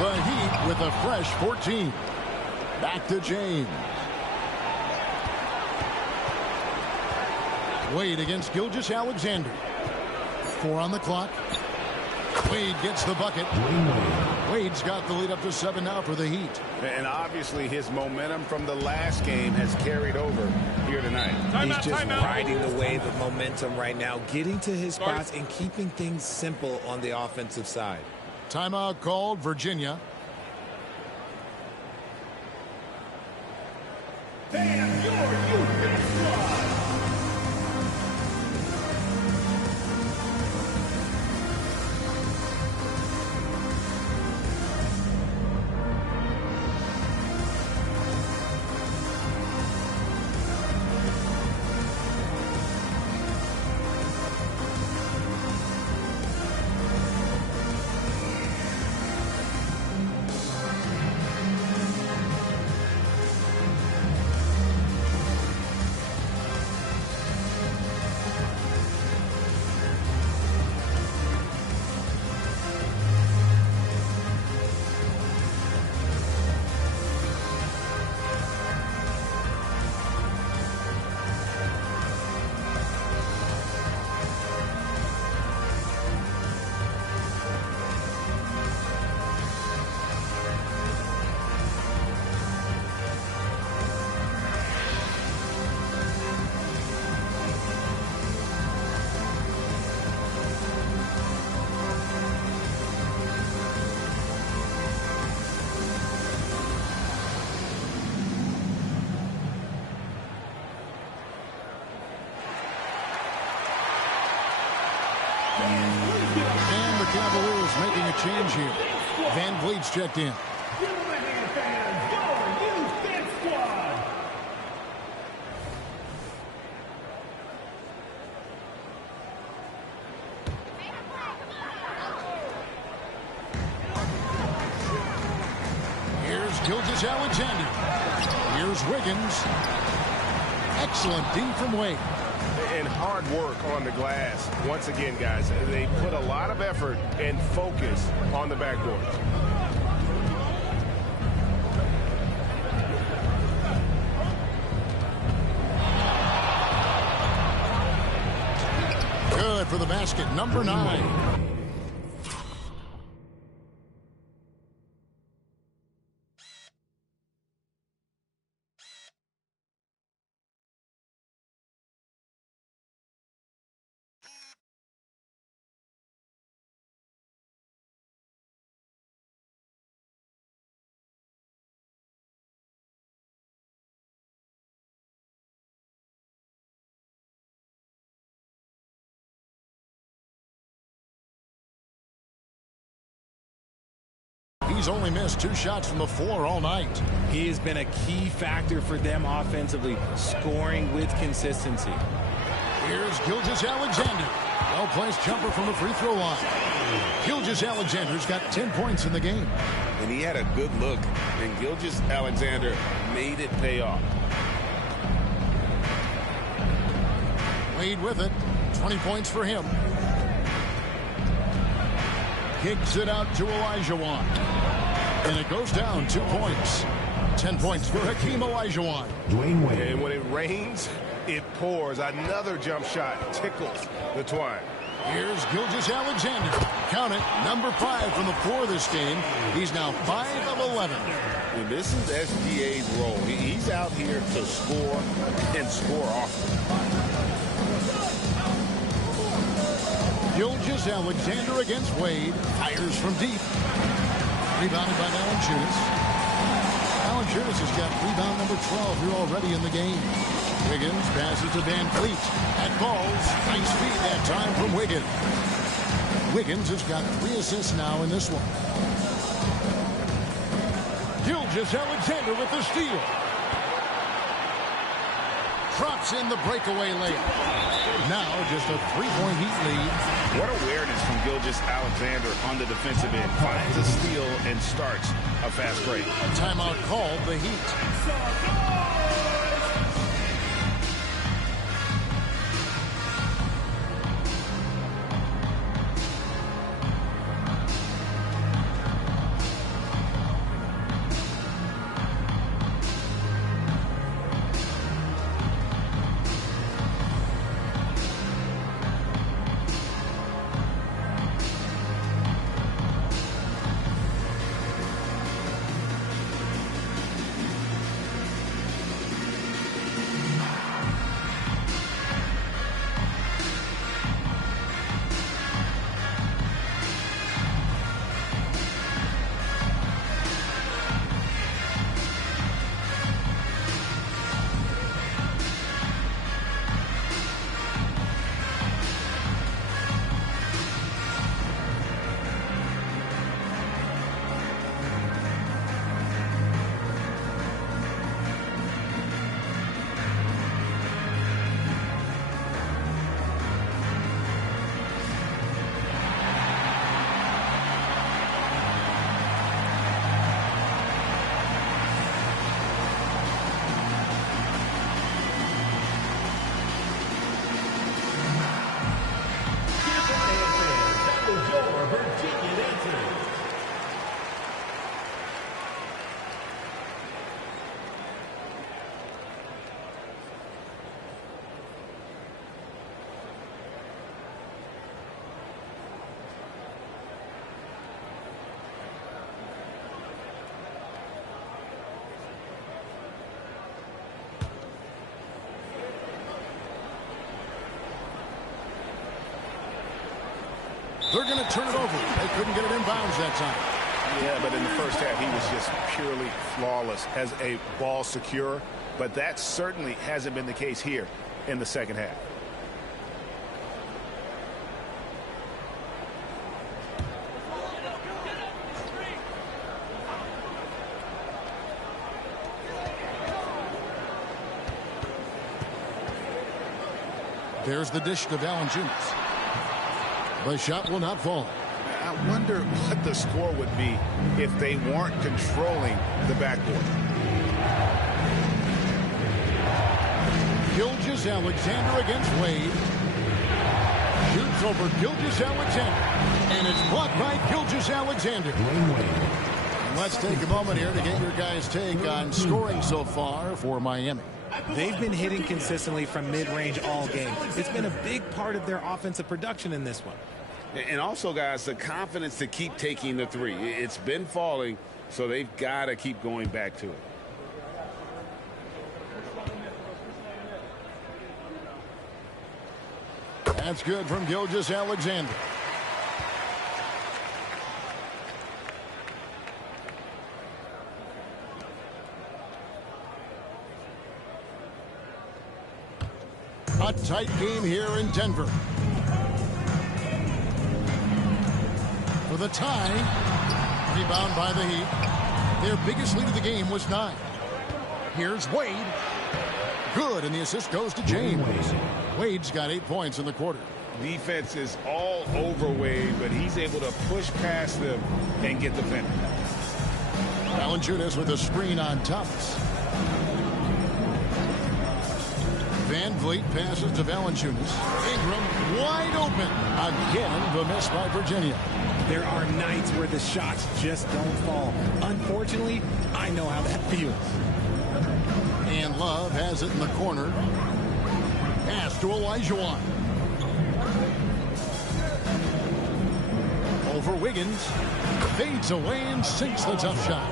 The Heat with a fresh 14. Back to James. Wade against Gilgeous-Alexander. 4 on the clock. Wade gets the bucket. Wade's got the lead up to 7 now for the Heat. And obviously his momentum from the last game has carried over here tonight. He's just riding the wave of momentum right now, getting to his spots and keeping things simple on the offensive side. Timeout called, Virginia. And the Cavaliers making a change here. Van Vliet's checked in. Here's Gilgeous-Alexander. Here's Wiggins. Excellent D from Wade. And hard work on the glass. Once again, guys, they put a lot of effort and focus on the backboard. Good for the basket, number 9. He's only missed 2 shots from the floor all night. He has been a key factor for them offensively, scoring with consistency. Here's Gilgeous-Alexander. Well-placed jumper from the free throw line. Gilgeous-Alexander's got 10 points in the game. And he had a good look, and Gilgeous-Alexander made it pay off. Wade with it. 20 points for him. Kicks it out to Olajuwon. And it goes down 2 points. 10 points for Hakeem Olajuwon. Dwyane Wade. And when it rains, it pours. Another jump shot tickles the twine. Here's Gilgeous-Alexander. Count it, number 5 from the floor this game. He's now 5 of 11. And this is SGA's role. He's out here to score and score often. Gilgeous-Alexander against Wade. Fires from deep. Rebounded by Valanciunas. Valanciunas has got rebound number 12 here already in the game. Wiggins passes to Van Vliet. That falls. Nice feed that time from Wiggins. Wiggins has got 3 assists now in this one. Gilgeous-Alexander with the steal. drops in the breakaway layup. Now just a 3-point Heat lead. What awareness from Gilgeous-Alexander on the defensive end. Finds a steal and starts a fast break. Timeout called the Heat. They're going to turn it over. They couldn't get it inbounds that time. Yeah, but in the first half, he was just purely flawless as a ball secure. But that certainly hasn't been the case here in the second half. There's the dish to Valanciunas. The shot will not fall. I wonder what the score would be if they weren't controlling the backboard. Gilgeous-Alexander against Wade. Shoots over Gilgeous-Alexander. And it's blocked by Gilgeous-Alexander. Let's take a moment here to get your guys' take on scoring so far for Miami. They've been hitting consistently from mid-range all game. It's been a big part of their offensive production in this one. And also, guys, the confidence to keep taking the three. It's been falling, so they've got to keep going back to it. That's good from Gilgeous-Alexander. A tight game here in Denver. For the tie, rebound by the Heat. Their biggest lead of the game was 9. Here's Wade. Good, and the assist goes to James. Wade's got 8 points in the quarter. Defense is all over Wade, but he's able to push past them and get the finish. Valanciunas with a screen on Thomas. Van Vliet passes to Valanciunas. Ingram wide open. Again, the miss by Virginia. There are nights where the shots just don't fall. Unfortunately, I know how that feels. And Love has it in the corner. Pass to Olajuwon. Over Wiggins. Fades away and sinks the tough shot.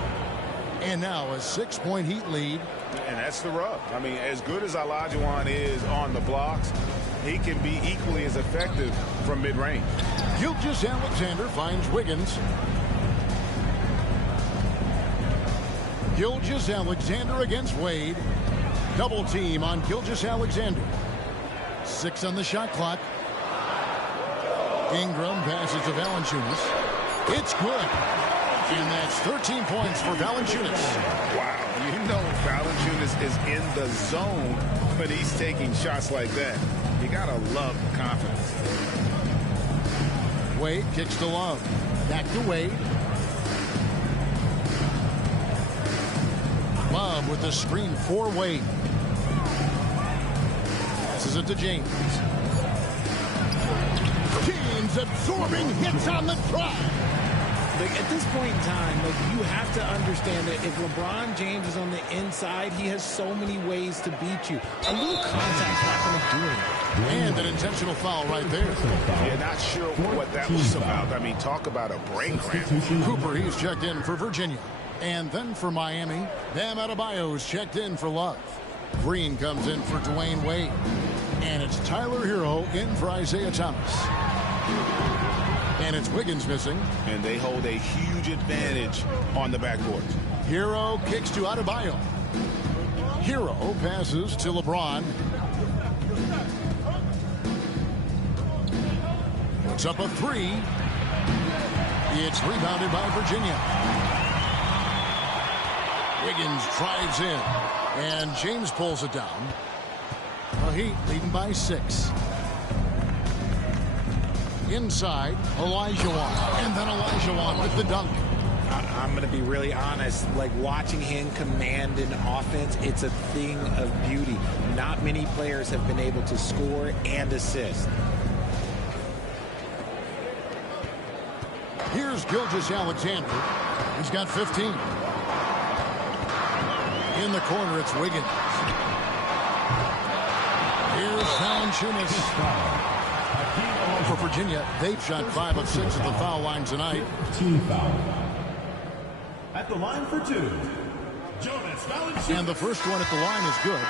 And now a 6-point Heat lead. And that's the rub. I mean, as good as Olajuwon is on the blocks, he can be equally as effective from mid-range. Gilgeous-Alexander finds Wiggins. Gilgeous-Alexander against Wade. Double team on Gilgeous-Alexander. 6 on the shot clock. Ingram passes to Valanciunas. It's good. And that's 13 points for Valanciunas. Wow. You know Valanciunas is in the zone when he's taking shots like that. You got to love the confidence. Wade kicks to Love. Back to Wade. Love with the screen for Wade. Passes it to James. James absorbing hits on the drive. At this point in time, you have to understand that if LeBron James is on the inside, he has so many ways to beat you. A little contact's not going to do anything. And an intentional foul right there. You're not sure what that was about. I mean, talk about a brain cramp. Cooper, he's checked in for Virginia. And then for Miami, Bam Adebayo's checked in for Love. Green comes in for Dwyane Wade. And it's Tyler Hero in for Isaiah Thomas. And it's Wiggins missing. And they hold a huge advantage on the backboard. Hero kicks to Adebayo. Hero passes to LeBron. Puts up a three. It's rebounded by Virginia. Wiggins drives in. And James pulls it down. The Heat leading by 6. Inside, Olajuwon. And then Olajuwon with the dunk. I'm going to be really honest. Like, watching him command an offense, it's a thing of beauty. Not many players have been able to score and assist. Here's Gilgeous-Alexander. He's got 15. In the corner, it's Wiggins. Here's Valanciunas. For Virginia, they've shot 5 of 6 at the foul line tonight. Team foul. At the line for 2, Jonas Valanciunas. And the first one at the line is good.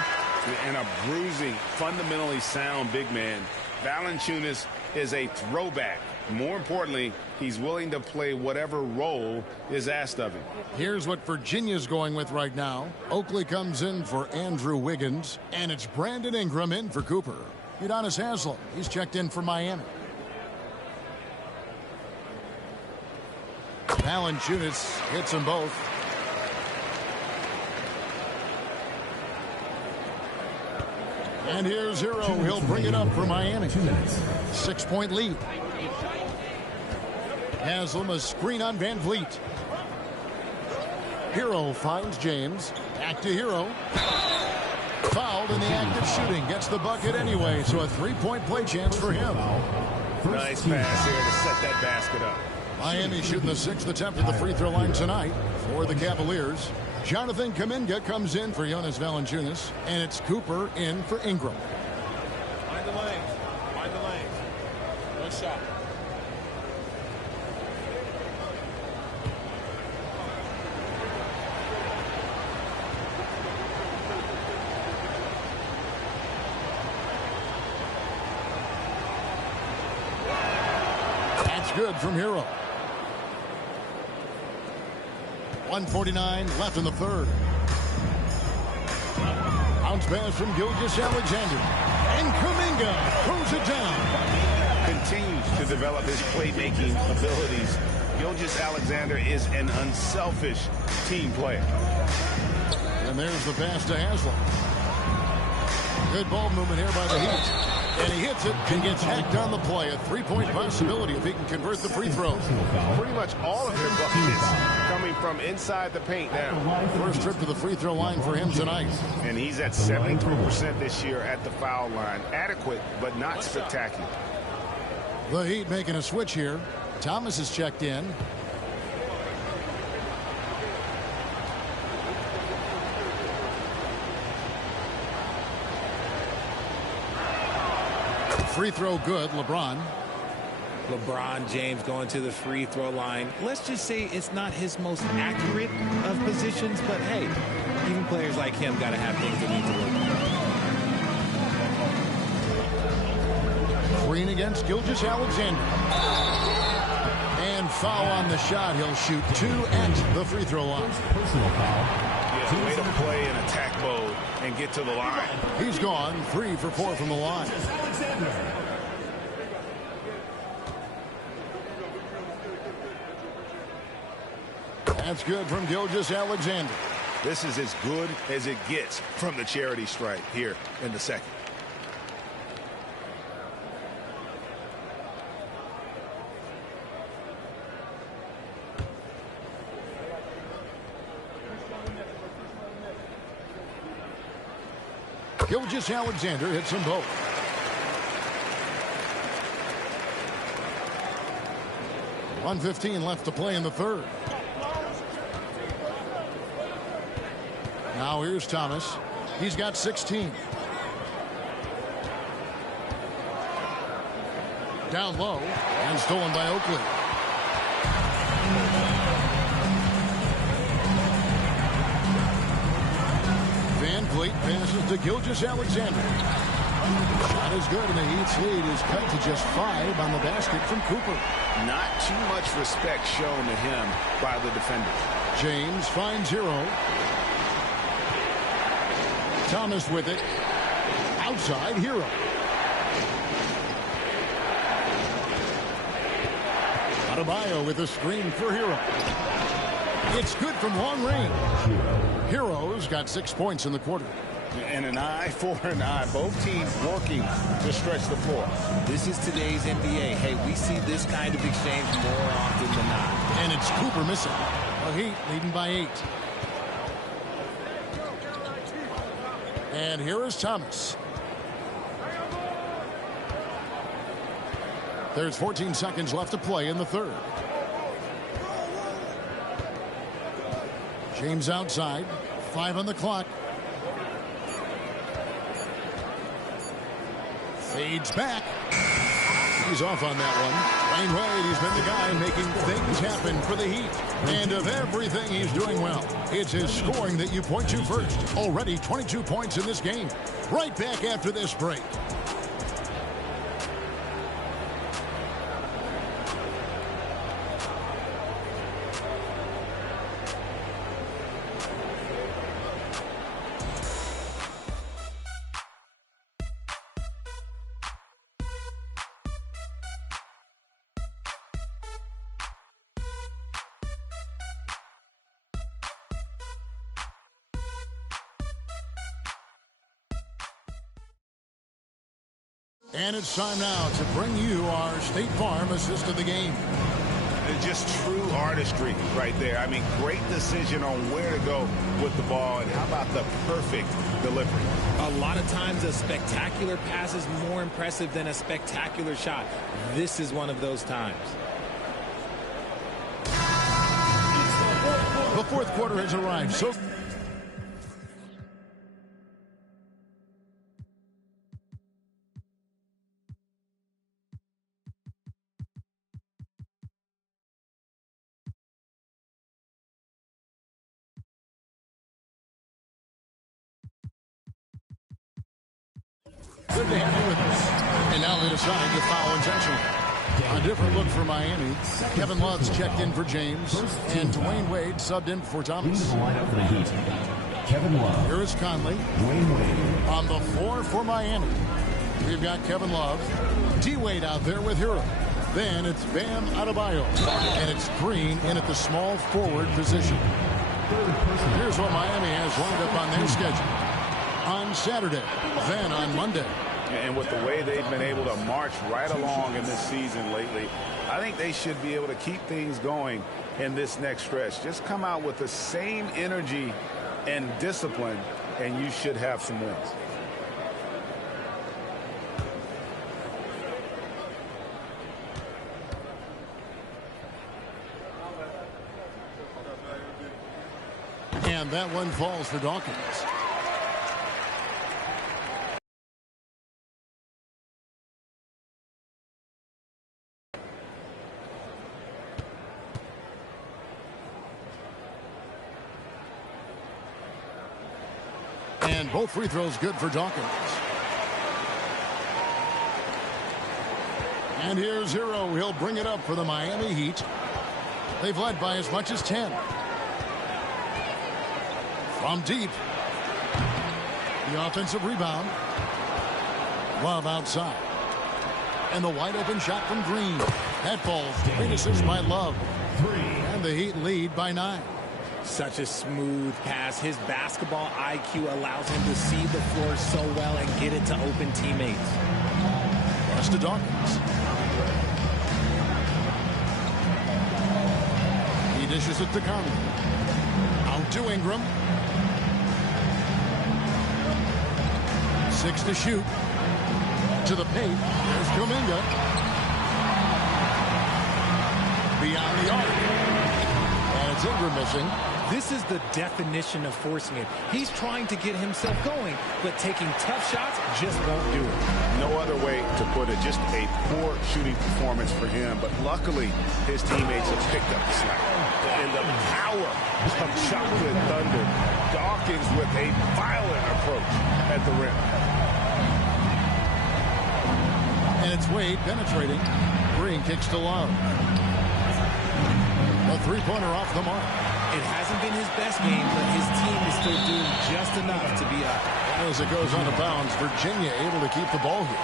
And a bruising, fundamentally sound big man. Valanciunas is a throwback. More importantly, he's willing to play whatever role is asked of him. Here's what Virginia's going with right now. Oakley comes in for Andrew Wiggins, and it's Brandon Ingram in for Cooper. Udonis Haslem, he's checked in for Miami. Valanciunas hits them both. And here's Hero. He'll bring it up for Miami. 6-point lead. Haslem, a screen on Van Vliet. Hero finds James. Back to Hero. Fouled in the act of shooting. Gets the bucket anyway, so a 3-point play chance for him. Nice pass here to set that basket up. Miami shooting the 6th attempt at the free throw line tonight for the Cavaliers. Jonathan Kuminga comes in for Jonas Valanciunas, and it's Cooper in for Ingram. Find the lanes. Find the lanes. Good shot. That's good from Hero. 1:49 left in the third. Bounce pass from Gilgeous-Alexander. And Kuminga throws it down. Continues to develop his playmaking abilities. Gilgeous-Alexander is an unselfish team player. And there's the pass to Haslem. Good ball movement here by the Heat. And he hits it and gets hacked on the play. A 3-point possibility if he can convert the free throw. Pretty much all of their buckets coming from inside the paint now. First trip to the free throw line for him tonight. And he's at 73% this year at the foul line. Adequate, but not spectacular. The Heat making a switch here. Thomas is checked in. Free throw good, LeBron. LeBron James going to the free throw line. Let's just say it's not his most accurate of positions, but hey, even players like him got to have things they need to work on. Green against Gilgeous-Alexander. And foul on the shot. He'll shoot 2 at the free throw line. Personal foul. Yeah, way to play in attack mode and get to the line. He's gone 3 for 4 from the line. That's good from Gilgeous-Alexander. This is as good as it gets from the charity stripe here in the second. Gilgeous-Alexander hits them both. .115 left to play in the third. Now here's Thomas. He's got 16. Down low and stolen by Oakley. Van Vliet passes to Gilgeous-Alexander. Shot is good, and the Heat's lead is cut to just 5 on the basket from Cooper. Not too much respect shown to him by the defenders. James finds Hero. Thomas with it. Outside, Hero. Adebayo with a screen for Hero. It's good from long range. Hero's got 6 points in the quarter. And an eye for an eye. Both teams working to stretch the floor. This is today's NBA. Hey, we see this kind of exchange more often than not. And it's Cooper missing. The Heat leading by 8. And here is Thomas. There's 14 seconds left to play in the third. James outside. 5 on the clock. Fades back. He's off on that one. Dwyane Wade, he's been the guy making things happen for the Heat. And of everything he's doing well, it's his scoring that you point to first. Already 22 points in this game. Right back after this break. And it's time now to bring you our State Farm assist of the game. It's just true artistry right there. I mean, great decision on where to go with the ball, and how about the perfect delivery? A lot of times a spectacular pass is more impressive than a spectacular shot. This is one of those times. The fourth quarter has arrived. So good to have you with us. And now they decide to foul intentionally. A different look for Miami. Kevin Love's checked in for James, and Dwyane Wade subbed in for Thomas. The lineup for the Heat. Kevin Love. Here is Conley. Dwyane Wade. On the floor for Miami, we've got Kevin Love. D-Wade out there with Hero. Then it's Bam Adebayo. And it's Green in at the small forward position. Here's what Miami has lined up on their schedule. On Saturday, then on Monday. And with the way they've been able to march right along in this season lately, I think they should be able to keep things going in this next stretch. Just come out with the same energy and discipline, and you should have some wins. And that one falls for Dawkins. And both free throws good for Dawkins. And here's Hero. He'll bring it up for the Miami Heat. They've led by as much as 10. From deep. The offensive rebound. Love outside. And the wide open shot from Green. That falls. Great assist by Love. And the Heat lead by 9. Such a smooth pass. His basketball IQ allows him to see the floor so well and get it to open teammates. Pass to Dawkins. He dishes it to Conley. Out to Ingram. 6 to shoot. To the paint. There's Kuminga. Beyond the arc. And it's Ingram missing. This is the definition of forcing it. He's trying to get himself going, but taking tough shots just won't do it. No other way to put it. Just a poor shooting performance for him. But luckily, his teammates have picked up the slack. And the power of Chocolate Thunder. Dawkins with a violent approach at the rim. And it's Wade penetrating. Green kicks to Love. A three-pointer off the mark. It hasn't been his best game, but his team is still doing just enough to be up. As it goes out of bounds, Virginia able to keep the ball here.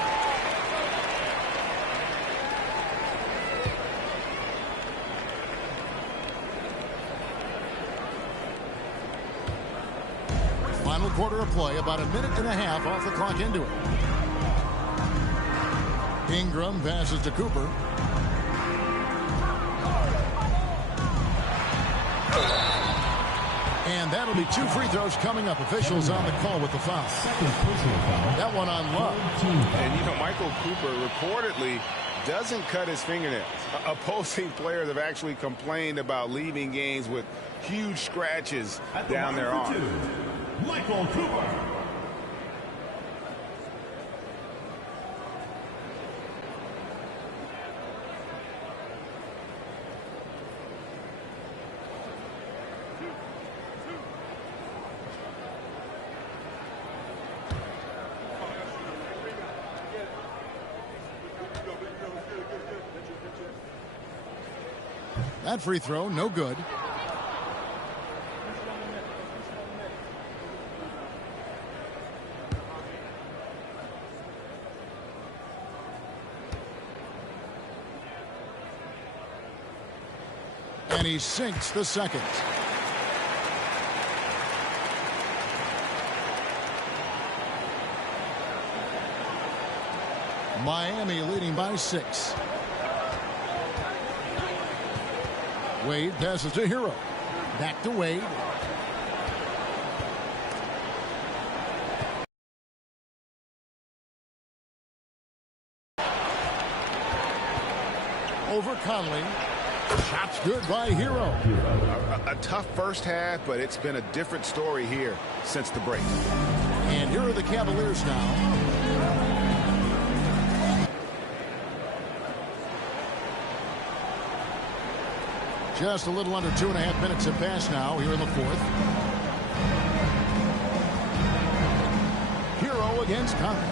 Final quarter of play, about a minute and a half off the clock into it. Ingram passes to Cooper. And that'll be 2 free throws coming up. Officials on the call with the foul. That one on Love. And, you know, Michael Cooper reportedly doesn't cut his fingernails. Opposing players have actually complained about leaving games with huge scratches down their arm. Michael Cooper. That free throw, no good. And he sinks the second. Miami leading by 6. Wade passes to Hero. Back to Wade. Over Conley. Shots good by Hero. A tough first half, but it's been a different story here since the break. And here are the Cavaliers now. Just a little under 2.5 minutes have passed now here in the fourth. Hero against Conley.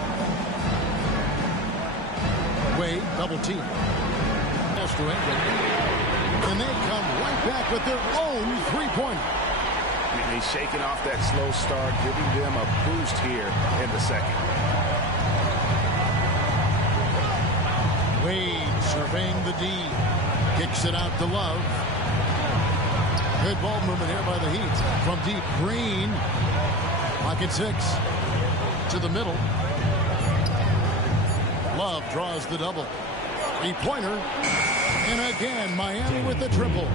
Wade double team. Pass to Ingram. And they come right back with their own three-pointer. And he's shaking off that slow start, giving them a boost here in the second. Wade surveying the D. Kicks it out to Love. Good ball movement here by the Heat. From deep, Green. Pocket 6. To the middle. Love draws the double. Three-pointer. And again, Miami with the triple.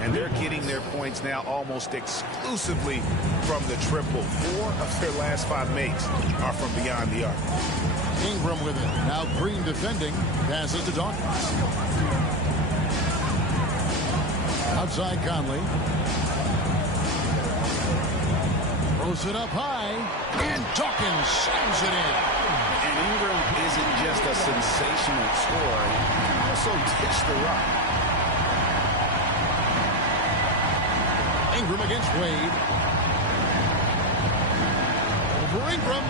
And they're getting their points now almost exclusively from the triple. 4 of their last 5 makes are from beyond the arc. Ingram with it. Now Green defending. Passes to Dawkins. Outside Conley. Throws it up high. And Dawkins slams it in. And Ingram isn't just a sensational scorer. He can also dish the rock. Ingram against Wade. Over Ingram.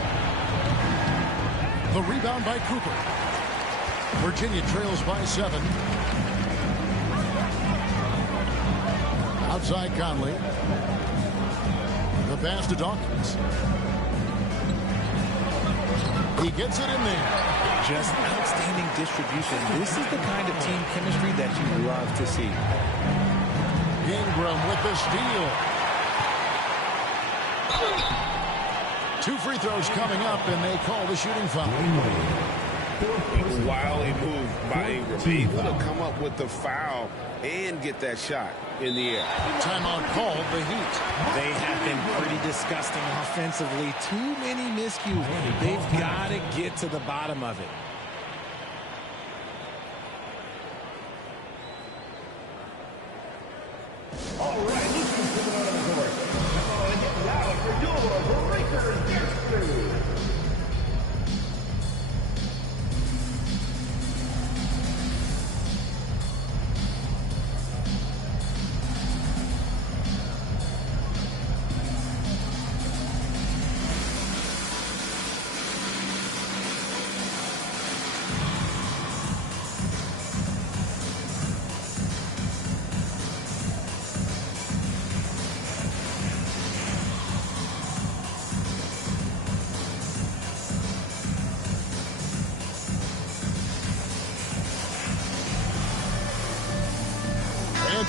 The rebound by Cooper. Virginia trails by 7. Outside Conley. The pass to Dawkins. He gets it in there. Just outstanding distribution. This is the kind of team chemistry that you love to see. Ingram with the steal. 2 free throws coming up, and they call the shooting foul. Wily move by Ingram. Able to come up with the foul and get that shot in the air. Timeout called the Heat. They have been pretty disgusting offensively. Too many miscues. They've got to get to the bottom of it. All right, this is coming out of the court. Come on and get loud for your Breakers Dance Crew.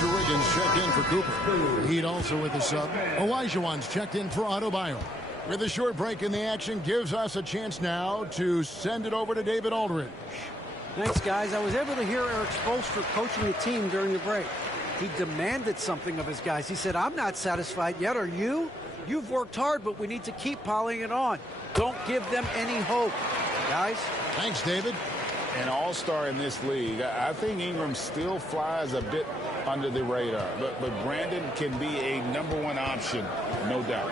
Wiggins checked in for Cooper. Heat also with the sub. Olajuwon's checked in for Adebayo. With a short break in the action, gives us a chance now to send it over to David Aldridge. Thanks, guys. I was able to hear Eric Spoelstra coaching the team during the break. He demanded something of his guys. He said, I'm not satisfied yet. Are you? You've worked hard, but we need to keep piling it on. Don't give them any hope. Guys? Thanks, David. An all-star in this league. I think Ingram still flies a bit under the radar, but Brandon can be a #1 option, no doubt.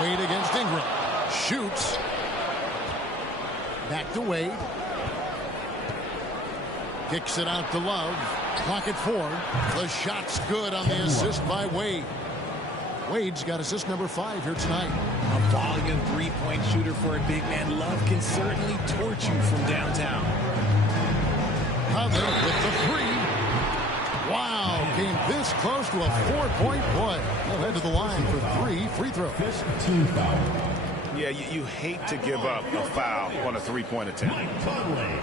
Wade against Ingram. Shoots. Back to Wade. Kicks it out to Love. Clock at 4. The shot's good on the assist by Wade. Wade's got assist number 5 here tonight. A volume three-point shooter for a big man. Love can certainly torch you from downtown. Conley with the 3. Wow, came this close to a 4-point play. He'll head to the line for 3 free throws. Team foul. Yeah, you hate to give up a foul on a three-point attempt. Conley.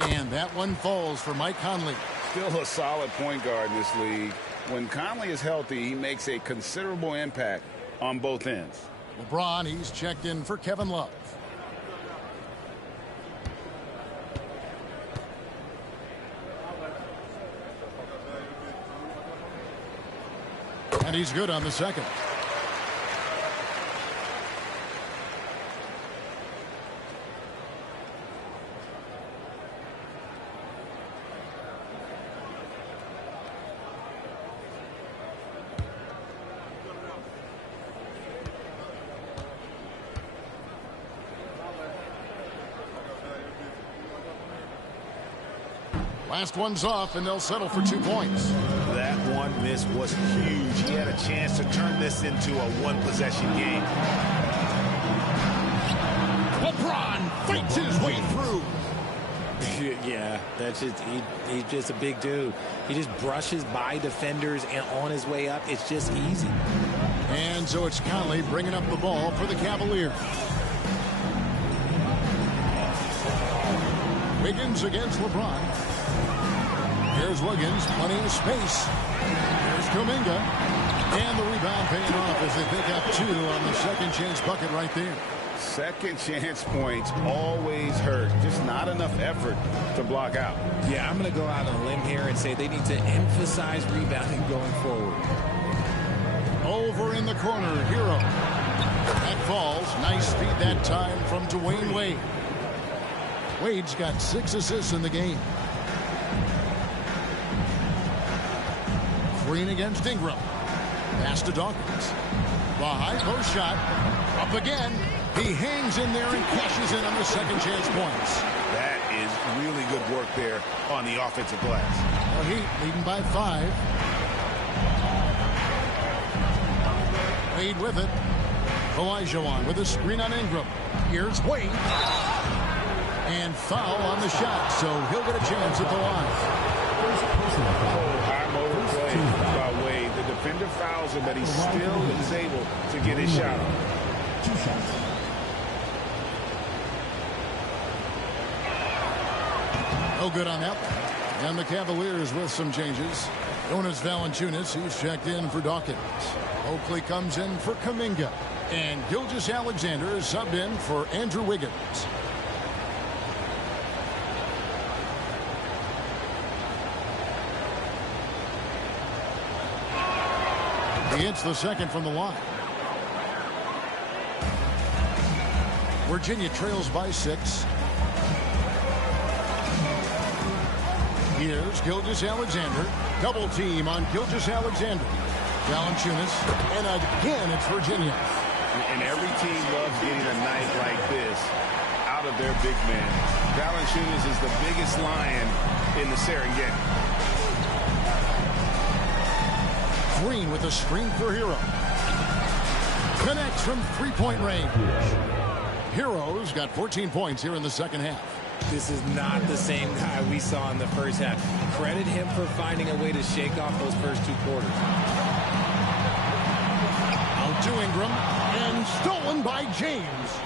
And that one falls for Mike Conley. Still a solid point guard in this league. When Conley is healthy, he makes a considerable impact on both ends. LeBron, he's checked in for Kevin Love. And he's good on the second. Last one's off, and they'll settle for 2 points. That one miss was huge. He had a chance to turn this into a one-possession game. LeBron fights his way through. Yeah, that's just he's just a big dude. He just brushes by defenders, and on his way up, it's just easy. And so it's Conley bringing up the ball for the Cavaliers. Wiggins against LeBron. Here's Wiggins, plenty of space. Here's Kuminga. And the rebound paying off as they pick up 2 on the second chance bucket right there. Second chance points always hurt. Just not enough effort to block out. Yeah, I'm going to go out on a limb here and say they need to emphasize rebounding going forward. Over in the corner, Hero. That falls. Nice feed that time from Dwyane Wade. Wade's got 6 assists in the game. Green against Ingram. Pass to Dawkins. The high post shot. Up again. He hangs in there and cashes in on the second chance points. That is really good work there on the offensive glass. The Heat leading by 5. Wade with it. Olajuwon with a screen on Ingram. Here's Wade. And foul on the shot, so he'll get a chance at the line. High motor play by Wade. The defender fouls him, but he still is able to get his shot off. 2 shots. No good on that one. And the Cavaliers with some changes. Jonas Valanciunas, he's checked in for Dawkins. Oakley comes in for Kuminga. And Gilgeous-Alexander is subbed in for Andrew Wiggins. He hits the second from the line. Virginia trails by 6. Here's Gilgeous-Alexander. Double team on Gilgeous-Alexander. Valanciunas. And again, it's Virginia. And every team loves getting a night like this out of their big man. Valanciunas is the biggest lion in the Serengeti. Green with a screen for Hero. Connects from three-point range. Hero's got 14 points here in the second half. This is not the same guy we saw in the first half. Credit him for finding a way to shake off those first 2 quarters. Out to Ingram, and stolen by James.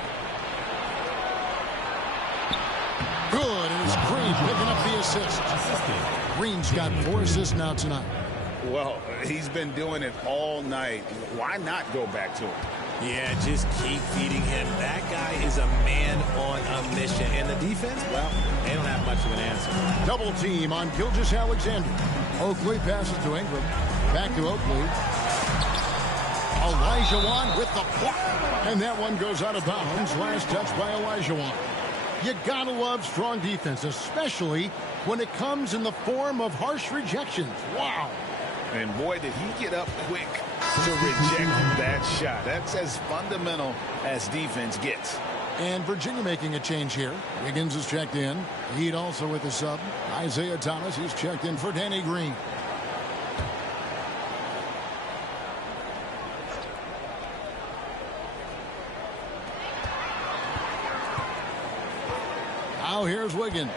Good, and it's Green picking up the assist. Green's got 4 assists now tonight. Well, he's been doing it all night. Why not go back to him? Yeah, just keep feeding him. That guy is a man on a mission. And the defense, well, they don't have much of an answer. Double team on Gilgeous-Alexander. Oakley passes to Ingram. Back to Oakley. Olajuwon with the block. And that one goes out of bounds. Last touch by Olajuwon. You gotta love strong defense, especially when it comes in the form of harsh rejections. Wow. And boy, did he get up quick to reject that shot. That's as fundamental as defense gets. And Virginia making a change here. Wiggins is checked in. Heat also with a sub. Isaiah Thomas, he's checked in for Danny Green. Now here's Wiggins.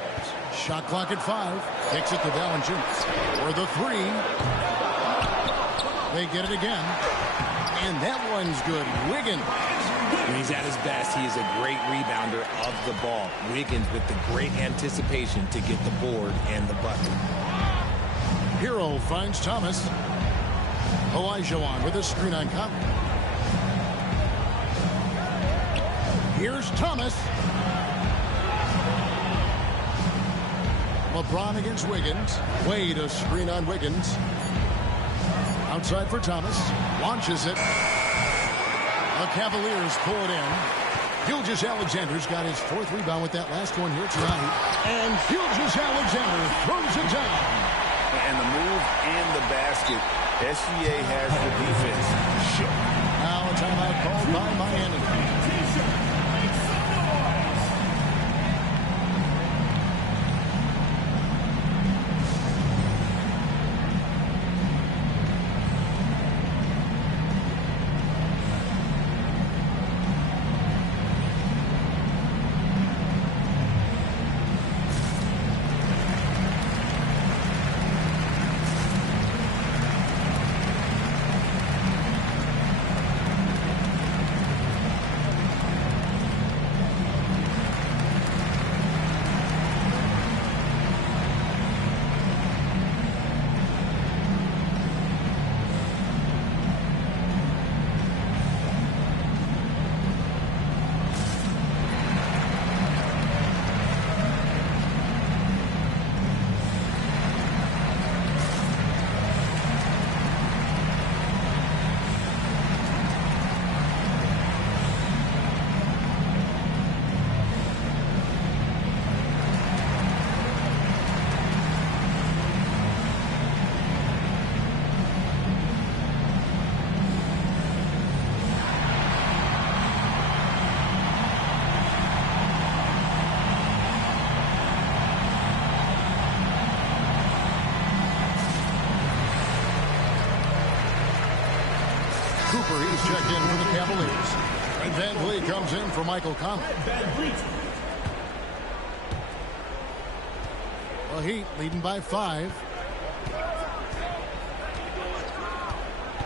Shot clock at 5. Kicks it to Valanciunas for the 3. They get it again. And that one's good. Wiggins. When he's at his best, he is a great rebounder of the ball. Wiggins with the great anticipation to get the board and the bucket. Hero finds Thomas. Olajuwon with a screen on Conley. Here's Thomas. Lebron against Wiggins. Wade a screen on Wiggins. Outside for Thomas. Launches it. The Cavaliers pull it in. Gilgeous-Alexander's got his 4th rebound with that last one here tonight. And Gilgeous-Alexander throws it down. And the move and the basket. SGA has the defense shook. Now a timeout called by Miami. Cooper, he's checked in for the Cavaliers. And Van Vliet comes in for Michael Conley. The Heat leading by 5.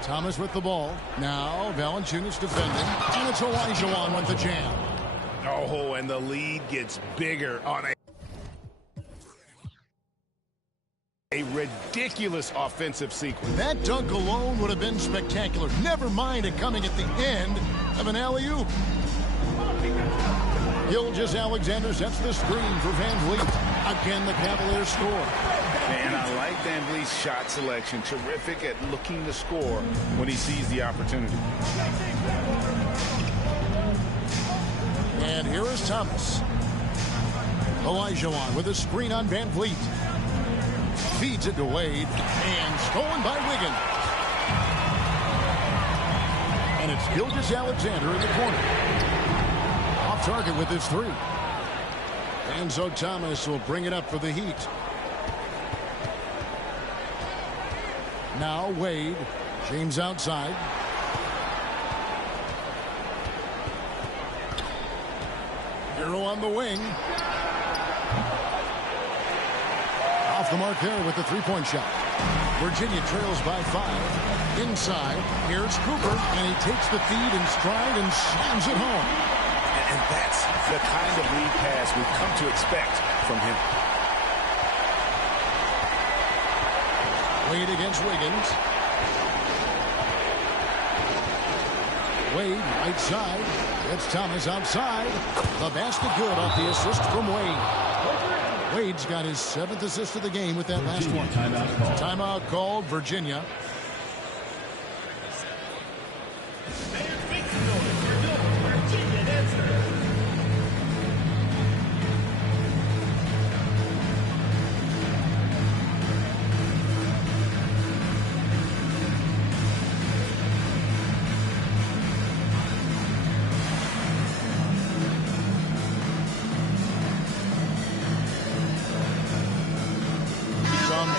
Thomas with the ball. Now Valanciunas defending. And it's Olajuwon with the jam. Oh, and the lead gets bigger on a ridiculous offensive sequence. That dunk alone would have been spectacular. Never mind it coming at the end of an alley-oop. Gilgeous-Alexander sets the screen for Van Vliet. Again, the Cavaliers score. And I like Van Vliet's shot selection. Terrific at looking to score when he sees the opportunity. And here is Thomas. Olajuwon with a screen on Van Vliet. Feeds it to Wade. And stolen by Wiggins. And it's Gilgeous-Alexander in the corner. Off target with his three. And so Thomas will bring it up for the Heat. Now Wade. James outside. Hero on the wing. Off the mark there with the three-point shot. Virginia trails by 5. Inside, here's Cooper, and he takes the feed in stride and slams it home. And that's the kind of lead pass we've come to expect from him. Wade against Wiggins. Wade, right side. It's Thomas outside. The basket good off the assist from Wade. Wade's got his 7th assist of the game with that last one. Timeout called, Virginia.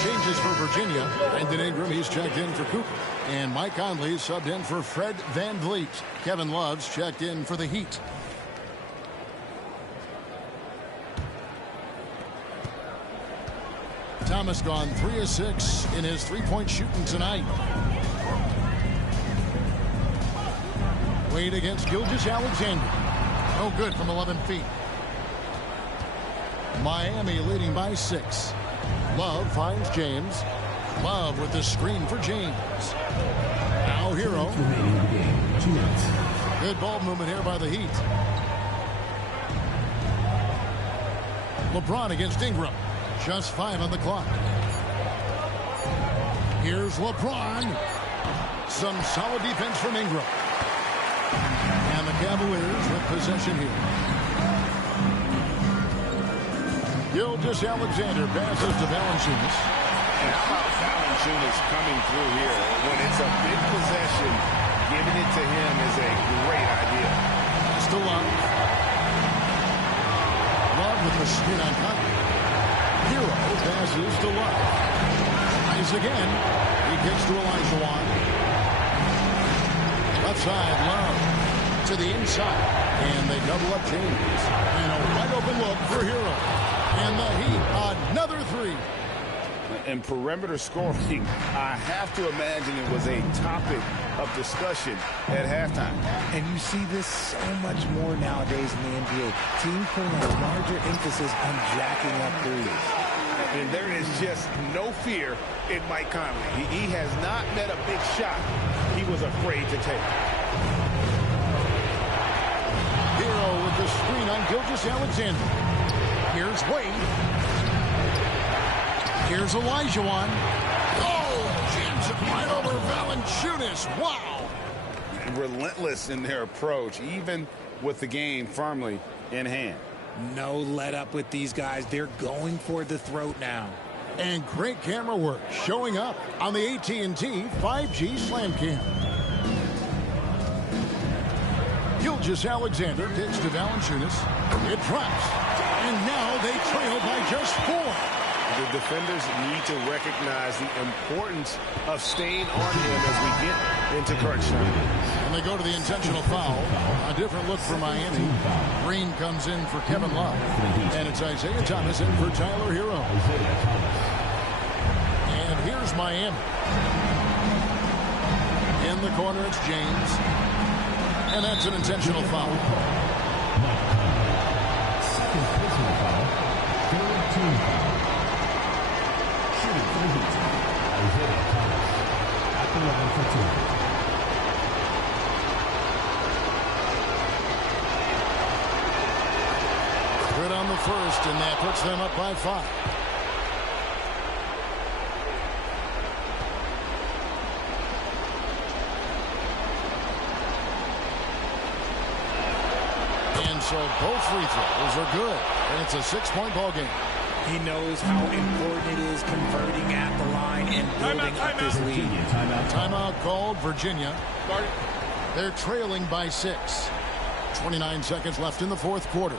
Changes for Virginia. Brandon Ingram, he's checked in for Cooper. And Mike Conley subbed in for Fred Van Vliet. Kevin Love's checked in for the Heat. Thomas gone 3 of 6 in his three-point shooting tonight. Wade against Gilgeous-Alexander. No good from 11 feet. Miami leading by 6. Love finds James. Love with the screen for James. Now Hero. Good ball movement here by the Heat. LeBron against Ingram. Just 5 on the clock. Here's LeBron. Some solid defense from Ingram. And the Cavaliers with possession here. Gilgeous-Alexander passes to Valanciunas. And how about Valanciunas coming through here? When it's a big possession, giving it to him is a great idea. Pass to Love. Love with the screen on Conley. Hero passes to Love. Tries again. He kicks to Olajuwon. Left side, Love. To the inside. And they double up James. And a wide open look for Hero. And the Heat, another 3. And perimeter scoring, I have to imagine it was a topic of discussion at halftime. And you see this so much more nowadays in the NBA. Teams putting a larger emphasis on jacking up threes. And there is just no fear in Mike Conley. He has not met a big shot he was afraid to take. Hero with the screen on Gilgeous-Alexander. Here's Wade. Here's Olajuwon. Oh, jams it right over Valanciunas. Wow. Relentless in their approach, even with the game firmly in hand. No let up with these guys. They're going for the throat now. And great camera work showing up on the AT&T 5G Slam Cam. Gilgeous-Alexander kicks to Valanciunas. It drops. And now they trail by just 4. The defenders need to recognize the importance of staying on him as we get into crunch time. And they go to the intentional foul. A different look for Miami. Green comes in for Kevin Love. And it's Isaiah Thomas in for Tyler Hero. And here's Miami. In the corner, it's James. And that's an intentional foul. Second personal foul. Third team foul. Shooting for the Heat. Isaiah Thomas at the line for two. Good on the first, and that puts them up by 5. And so both free throws are good, and it's a 6-point ball game. He knows how important it is converting at the line and building up this lead. Timeout called, Virginia. They're trailing by 6. 29 seconds left in the fourth quarter.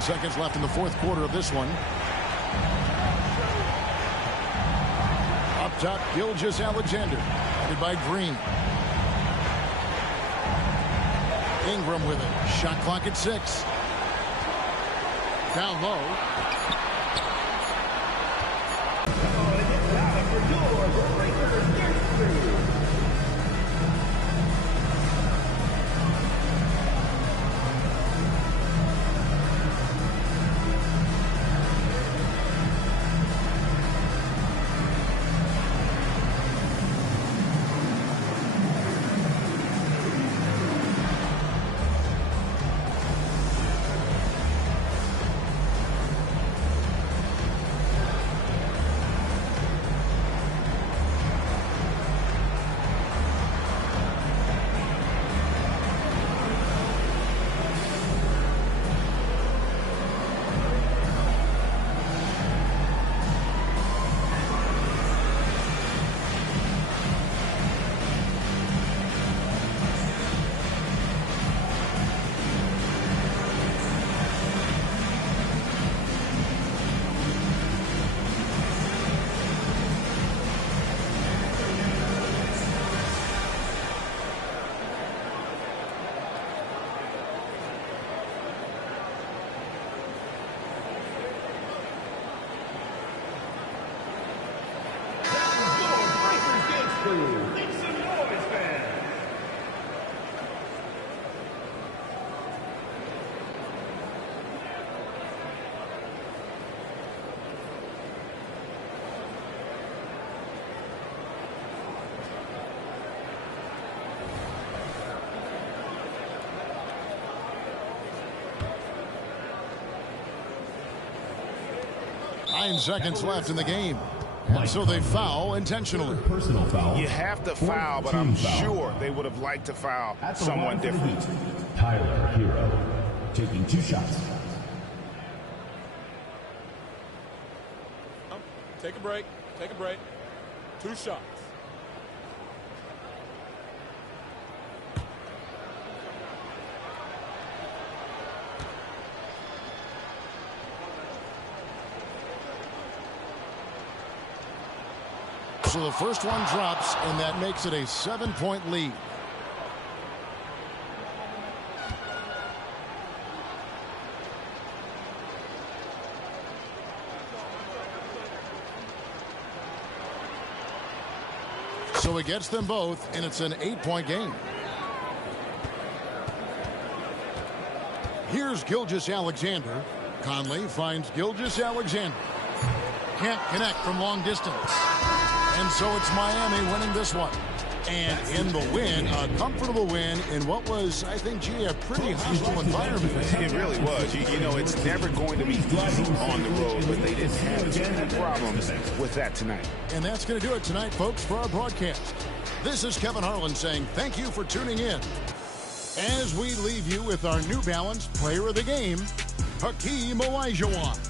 Seconds left in the fourth quarter of this one. Up top, Gilgeous-Alexander, headed by Green. Ingram with it. Shot clock at 6. Down low. Seconds left in the game. And so they foul intentionally. Personal foul. You have to foul, but I'm sure they would have liked to foul someone different. Tyler Hero taking 2 shots. Take a break. Take a break. 2 shots. So the first one drops, and that makes it a 7-point lead. So it gets them both, and it's an 8-point game. Here's Gilgeous-Alexander. Conley finds Gilgeous-Alexander. Can't connect from long distance. And so it's Miami winning this one. And in the win, a comfortable win in what was, I think, G, a pretty hostile environment. It really was. You know, it's never going to be easy on the road, but they didn't have too many problems with that tonight. And that's going to do it tonight, folks, for our broadcast. This is Kevin Harlan saying thank you for tuning in. As we leave you with our New Balance Player of the Game, Hakeem Olajuwon.